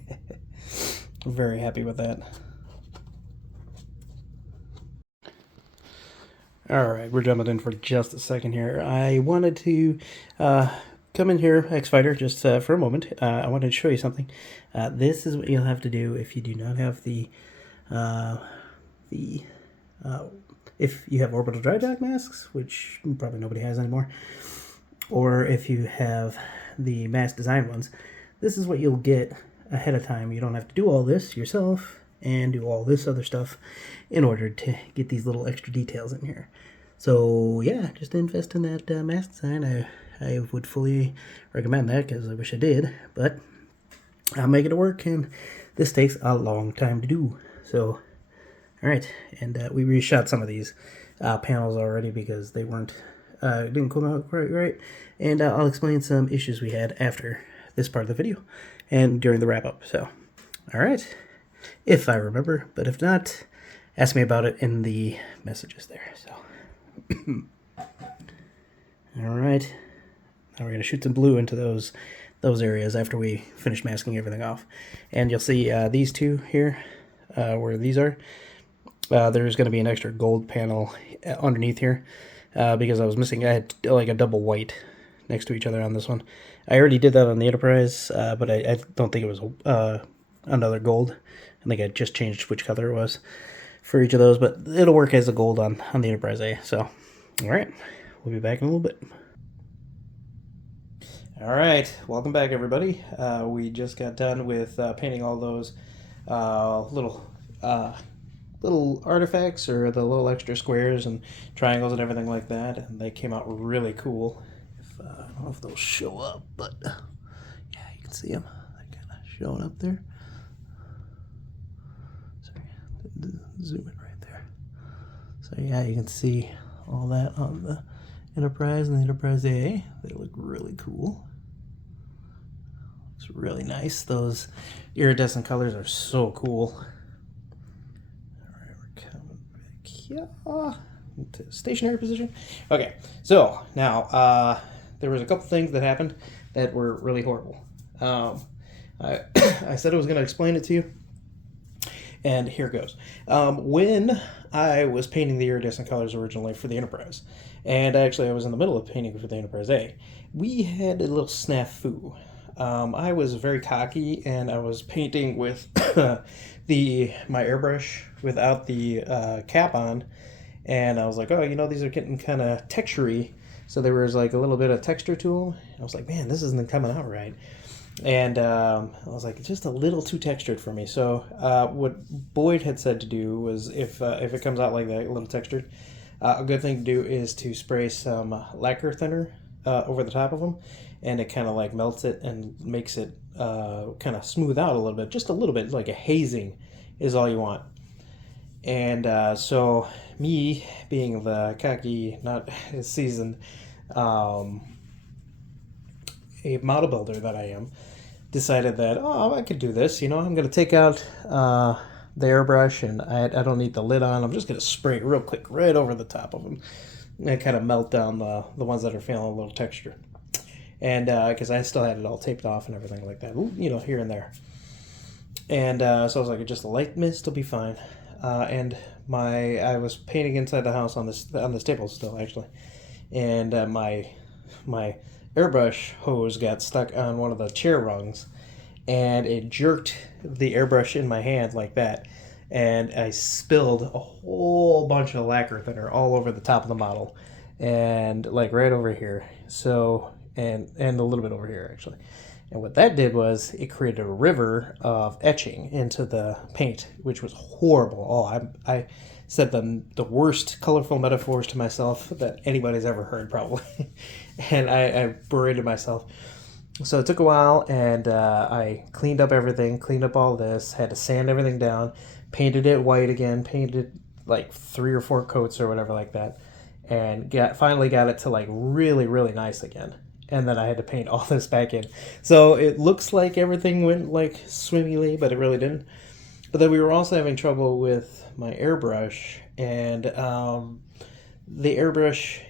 very happy with that. Alright, we're jumping in for just a second here. I wanted to come in here, X-Fighter, just for a moment. I wanted to show you something. This is what you'll have to do if you do not have if you have orbital dry dog masks, which probably nobody has anymore, or if you have the mask design ones. This is what you'll get ahead of time. You don't have to do all this yourself. and do all this other stuff in order to get these little extra details in here. So yeah, just invest in that mask design. I would fully recommend that because I wish I did, but I'm making it work, and this takes a long time to do. So, all right, and we reshot some of these panels already because they weren't didn't come out quite right, and I'll explain some issues we had after this part of the video and during the wrap up. So, all right, if I remember, but if not, ask me about it in the messages there. So, all right, now we're gonna shoot some blue into those areas after we finish masking everything off, and you'll see these two here where these are. There's going to be an extra gold panel underneath here because I was missing. I had like a double white next to each other on this one. I already did that on the Enterprise, but I don't think it was another gold. I think I just changed which color it was for each of those, but it'll work as a gold on the Enterprise A. So, all right, we'll be back in a little bit. All right, welcome back, everybody. We just got done with painting all those little artifacts, or the little extra squares and triangles and everything like that, and they came out really cool. I don't know if they'll show up, but yeah, you can see them. They're kind of showing up there. Sorry, zoom in right there. So yeah, you can see all that on the Enterprise and the Enterprise A. They look really cool. It's really nice. Those iridescent colors are so cool. Into stationary position. Okay, so now there was a couple things that happened that were really horrible. I said I was going to explain it to you, and here goes. When I was painting the iridescent colors originally for the Enterprise, and actually I was in the middle of painting for the Enterprise A, we had a little snafu. I was very cocky, and I was painting with my airbrush without the cap on, and I was like, oh, these are getting kind of textury, so there was like a little bit of texture to them. I was like, man, this isn't coming out right, and I was like, it's just a little too textured for me. So what Boyd had said to do was, if it comes out like that, a little textured, a good thing to do is to spray some lacquer thinner over the top of them, and it kind of like melts it and makes it kind of smooth out a little bit, just a little bit, like a hazing is all you want. And so me, being the cocky, not seasoned a model builder that I am, decided that, I could do this. I'm going to take out the airbrush, and I don't need the lid on. I'm just going to spray it real quick right over the top of them and kind of melt down the ones that are feeling a little texture. And because I still had it all taped off and everything like that, here and there. And so I was like, just a light mist will be fine. And I was painting inside the house on this table still, actually, and my airbrush hose got stuck on one of the chair rungs, and it jerked the airbrush in my hand like that, and I spilled a whole bunch of lacquer thinner all over the top of the model, and like right over here. So and a little bit over here actually. And what that did was it created a river of etching into the paint, which was horrible. Oh, I said the worst colorful metaphors to myself that anybody's ever heard, probably. And I berated myself. So it took a while, and I cleaned up everything, cleaned up all this, had to sand everything down, painted it white again, painted like 3 or 4 coats or whatever like that, and finally got it to like really, really nice again. And then I had to paint all this back in. So it looks like everything went like swimmingly, but it really didn't. But then we were also having trouble with my airbrush, and the airbrush,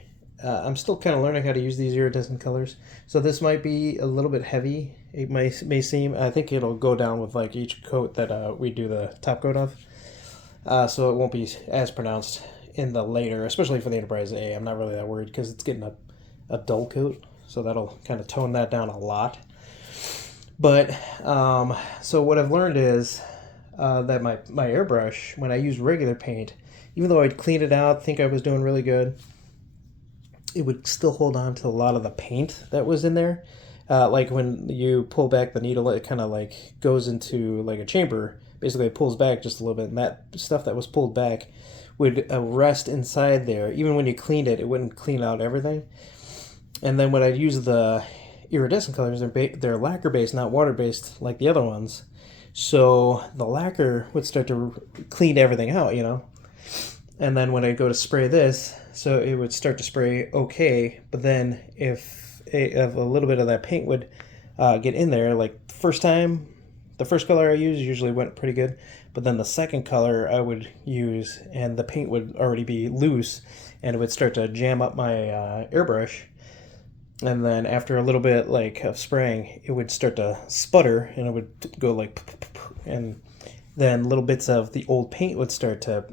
I'm still kind of learning how to use these iridescent colors. So this might be a little bit heavy. It may seem, I think it'll go down with like each coat that we do the top coat of. So it won't be as pronounced in the later, especially for the Enterprise A. I'm not really that worried because it's getting a dull coat. So that'll kind of tone that down a lot. But, so what I've learned is that my airbrush, when I use regular paint, even though I'd clean it out, think I was doing really good, it would still hold on to a lot of the paint that was in there. Like when you pull back the needle, it kind of like goes into like a chamber basically it pulls back just a little bit, and that stuff that was pulled back would rest inside there. Even when you cleaned it, it wouldn't clean out everything. And then when I'd use the iridescent colors, they're lacquer based, not water based like the other ones. So the lacquer would start to clean everything out, you know. And then when I go to spray this, so it would start to spray okay, but then if a little bit of that paint would get in there, like the first color I used usually went pretty good, but then the second color I would use, and the paint would already be loose, and it would start to jam up my airbrush. And then after a little bit like of spraying, it would start to sputter, and it would go like, and then little bits of the old paint would start to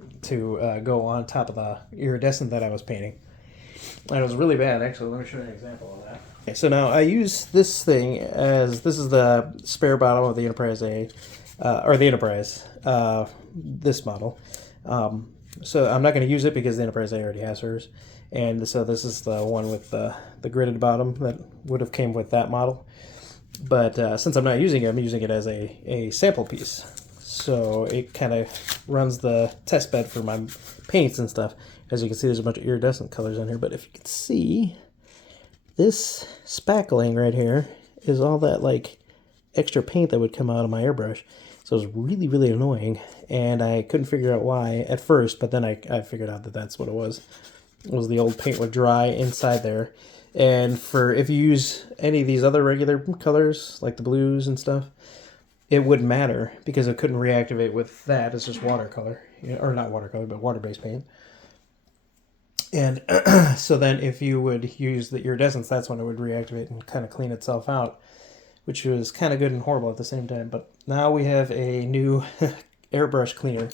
go on top of the iridescent that I was painting. And it was really bad, actually. Let me show you an example of that. Okay, so now I use this thing as, this is the spare bottom of the Enterprise A, or the Enterprise, this model. So I'm not going to use it because the Enterprise A already has hers. And so this is the one with the gridded bottom that would have came with that model. But since I'm not using it, I'm using it as a sample piece. So it kind of runs the test bed for my paints and stuff. As you can see, there's a bunch of iridescent colors on here. But if you can see, this spackling right here is all that like extra paint that would come out of my airbrush. So it was really, really annoying. And I couldn't figure out why at first, but then I figured out that that's what it was. It was the old paint would dry inside there. And if you use any of these other regular colors, like the blues and stuff, it wouldn't matter because it couldn't reactivate with that. It's just watercolor, or not watercolor, but water-based paint. And so then if you would use the iridescence, that's when it would reactivate and kind of clean itself out, which was kind of good and horrible at the same time. But now we have a new airbrush cleaner,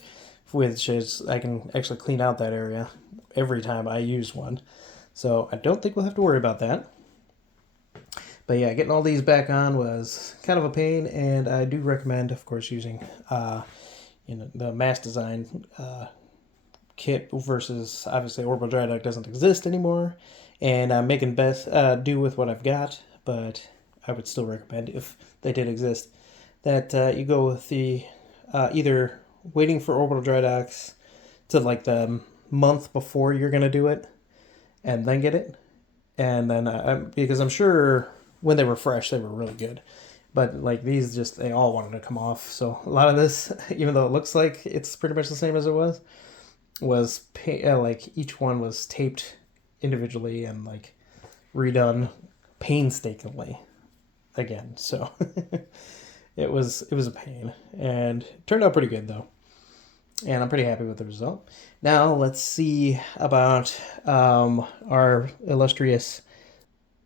which is I can actually clean out that area every time I use one. So I don't think we'll have to worry about that. But yeah, getting all these back on was kind of a pain, and I do recommend, of course, using the Mass Design kit versus, obviously, Orbital Dry Dock doesn't exist anymore, and I'm making best do with what I've got, but I would still recommend, if they did exist, that you go with the either waiting for Orbital Dry Docks to like the month before you're going to do it, and then get it, and then because I'm sure when they were fresh, they were really good. But like these, they all wanted to come off. So a lot of this, even though it looks like it's pretty much the same as it was like each one was taped individually and like redone painstakingly again. So it was a pain, and it turned out pretty good though. And I'm pretty happy with the result. Now let's see about our illustrious.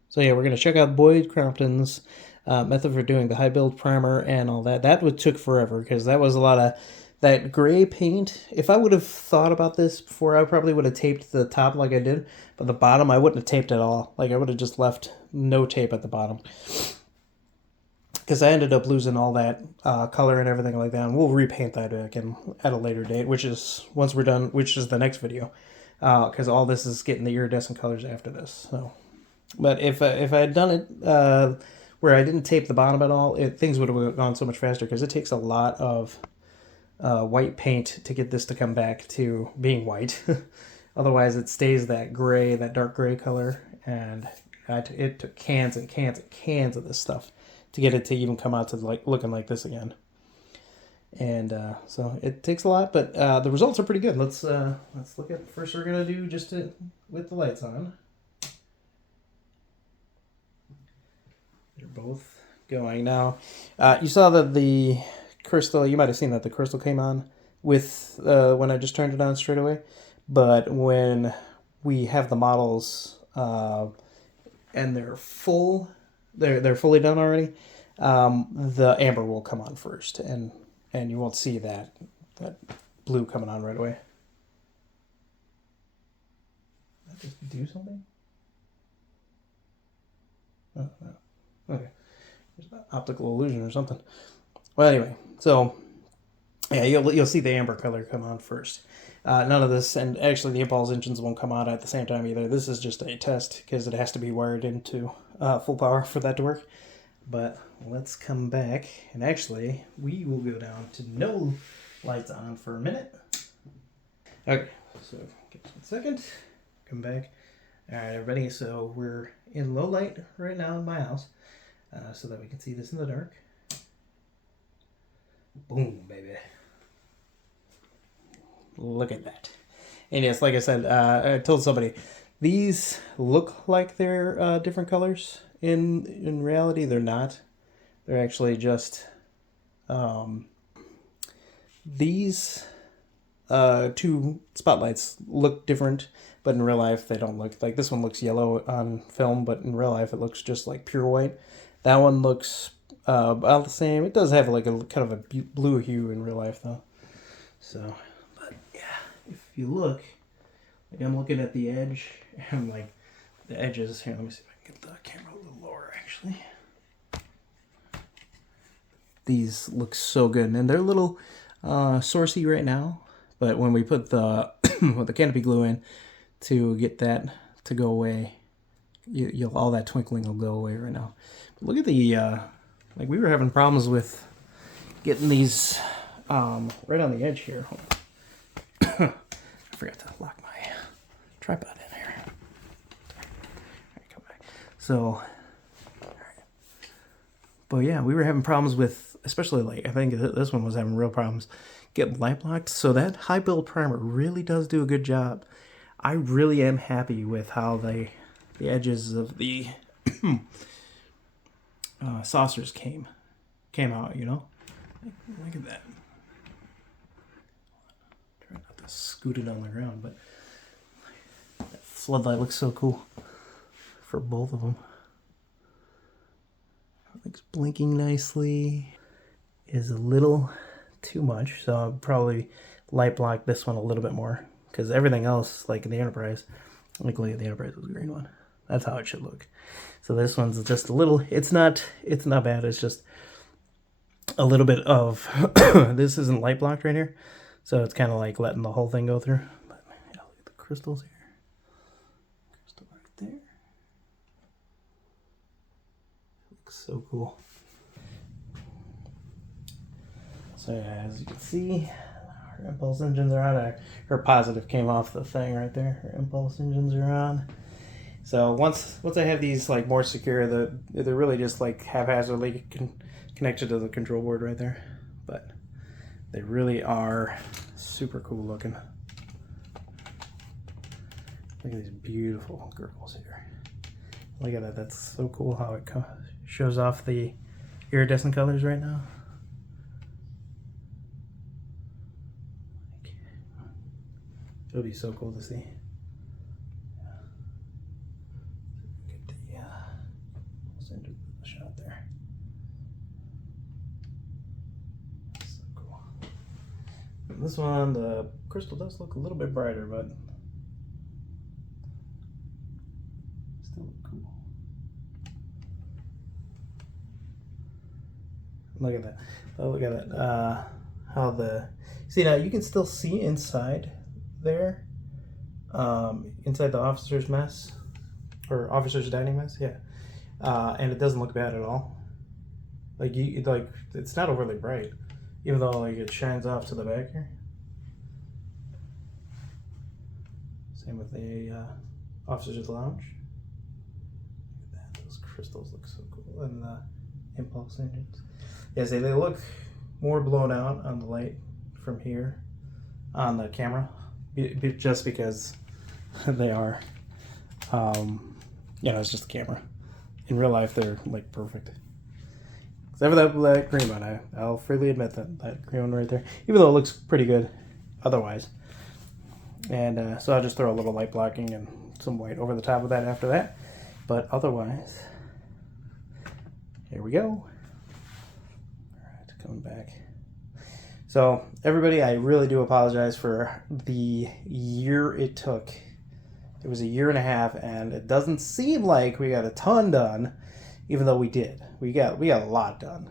So yeah, we're going to check out Boyd Crompton's method for doing the high build primer and all that. That took forever because that was a lot of that gray paint. If I would have thought about this before, I probably would have taped the top like I did, but the bottom I wouldn't have taped at all. Like I would have just left no tape at the bottom. Because I ended up losing all that color and everything like that, and we'll repaint that again at a later date, which is once we're done, which is the next video, because all this is getting the iridescent colors after this. So, but if I had done it where I didn't tape the bottom at all, things would have gone so much faster because it takes a lot of white paint to get this to come back to being white. Otherwise, it stays that gray, that dark gray color, and it took cans and cans and cans of this stuff to get it to even come out to like looking like this again. And so it takes a lot, but the results are pretty good. Let's look at first. We're gonna do just with the lights on. They're both going now. You saw that the crystal. You might have seen that the crystal came on with when I just turned it on straight away. But when we have the models and they're full. They're fully done already. The amber will come on first, and you won't see that blue coming on right away. Did that just do something? Oh, no. Okay. There's an optical illusion or something. Well, anyway, so yeah, you'll see the amber color come on first. None of this, and actually the impulse engines won't come on at the same time either. This is just a test because it has to be wired into full power for that to work. But let's come back, and actually we will go down to no lights on for a minute. Okay, so give us 1 second. Come back. All right, everybody. So we're in low light right now in my house, so that we can see this in the dark. Boom, baby. Look at that. And yes, like I said, I told somebody, these look like they're different colors. In reality, they're not. They're actually just these two spotlights look different, but in real life they don't look like. This one looks yellow on film, but in real life it looks just like pure white. That one looks about the same. It does have like a kind of a blue hue in real life though. So, but yeah, if you look, like I'm looking at the edge and like the edges here. Let me see if I can get the camera a little lower actually. These look so good, and they're a little sourcey right now, but when we put the the canopy glue in to get that to go away, you'll all that twinkling will go away right now. But look at the like we were having problems with getting these right on the edge here. I forgot to lock my tripod in here. Alright, come back. So, but yeah, we were having problems with, especially like I think this one was having real problems getting light blocked. So that high build primer really does do a good job. I really am happy with how the edges of the saucers came out. You know, look at that. Try not to scoot it on the ground, but that floodlight looks so cool for both of them. It's blinking nicely. Is a little too much, so I'll probably light block this one a little bit more, because everything else, like in the Enterprise, like look at the Enterprise was the green one. That's how it should look. So this one's just a little. It's not bad. It's just a little bit of. This isn't light blocked right here, so it's kind of like letting the whole thing go through. But yeah, look at the crystals here. Crystal right there. Looks so cool. So as you can see, her impulse engines are on. Her positive came off the thing right there. Her impulse engines are on. So once I have these like more secure, they're really just like haphazardly connected to the control board right there. But they really are super cool looking. Look at these beautiful gurgles here. Look at that. That's so cool how it shows off the iridescent colors right now. It'll be so cool to see. Get the send the shot there. That's so cool. And this one, the crystal does look a little bit brighter, but still look cool. Look at that. Oh, look at that. How the see now you can still see inside there, inside the officer's mess or officer's dining mess, yeah, and it doesn't look bad at all. Like it's not overly bright, even though like it shines off to the back here. Same with the officer's lounge. Look at that, those crystals look so cool, and the impulse engines. Yeah, see, they look more blown out on the light from here on the camera. Just because they are, it's just a camera. In real life, they're like perfect. Except for that green one, I'll freely admit that green one right there, even though it looks pretty good otherwise. And so I'll just throw a little light blocking and some white over the top of that after that. But otherwise, here we go. All right, coming back. So everybody, I really do apologize for the year it took. It was a year and a half, and it doesn't seem like we got a ton done, even though we did. We got a lot done.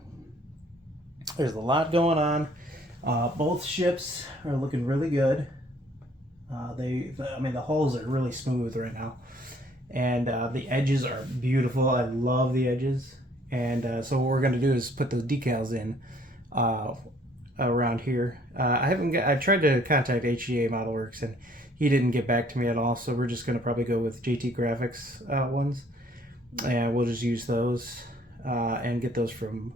There's a lot going on. Both ships are looking really good. The hulls are really smooth right now, and the edges are beautiful. I love the edges And so what we're going to do is put those decals in around here. I tried to contact HGA Modelworks, and he didn't get back to me at all, so we're just going to probably go with JT Graphics ones, and we'll just use those and get those from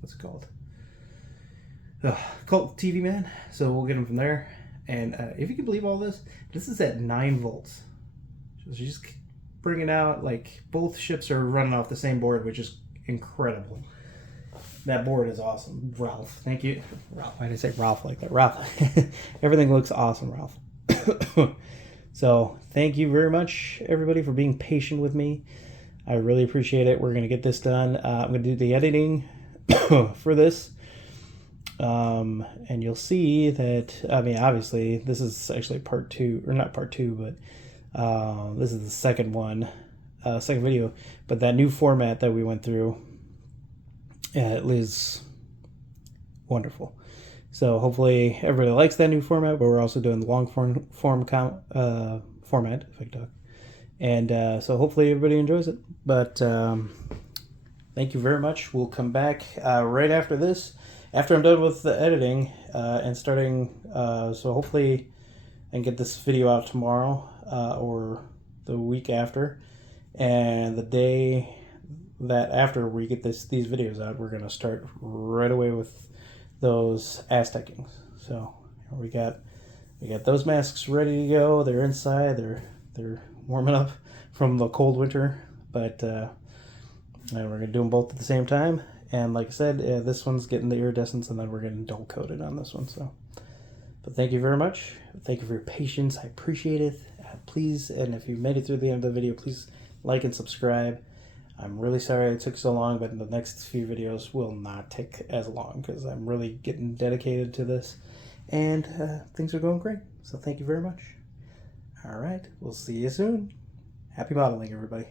what's it called, Cult TV Man. So we'll get them from there. And if you can believe all this is at 9 volts. So she's just bringing out, like, both ships are running off the same board, which is incredible. That board is awesome. Ralph, thank you. Ralph, why did I say Ralph like that? Ralph. Everything looks awesome, Ralph. So thank you very much, everybody, for being patient with me. I really appreciate it. We're going to get this done. I'm going to do the editing for this. And you'll see that, I mean, obviously, this is actually part 2, or not part 2, but this is the second one, second video. But that new format that we went through, it is wonderful. So hopefully everybody likes that new format, but we're also doing the long format, if I can talk. And so hopefully everybody enjoys it. But thank you very much. We'll come back right after this, after I'm done with the editing and starting. So hopefully I can get this video out tomorrow or the week after. And the day that after we get these videos out, we're going to start right away with those Aztecings. So we got those masks ready to go. They're inside. They're warming up from the cold winter, but and we're gonna do them both at the same time. And like I said, this one's getting the iridescence, and then we're getting dull coated on this one. So, but thank you very much. Thank you for your patience. I appreciate it. Please, and if you made it through the end of the video, please like and subscribe. I'm really sorry it took so long, but the next few videos will not take as long because I'm really getting dedicated to this, and things are going great. So thank you very much. All right, we'll see you soon. Happy modeling, everybody.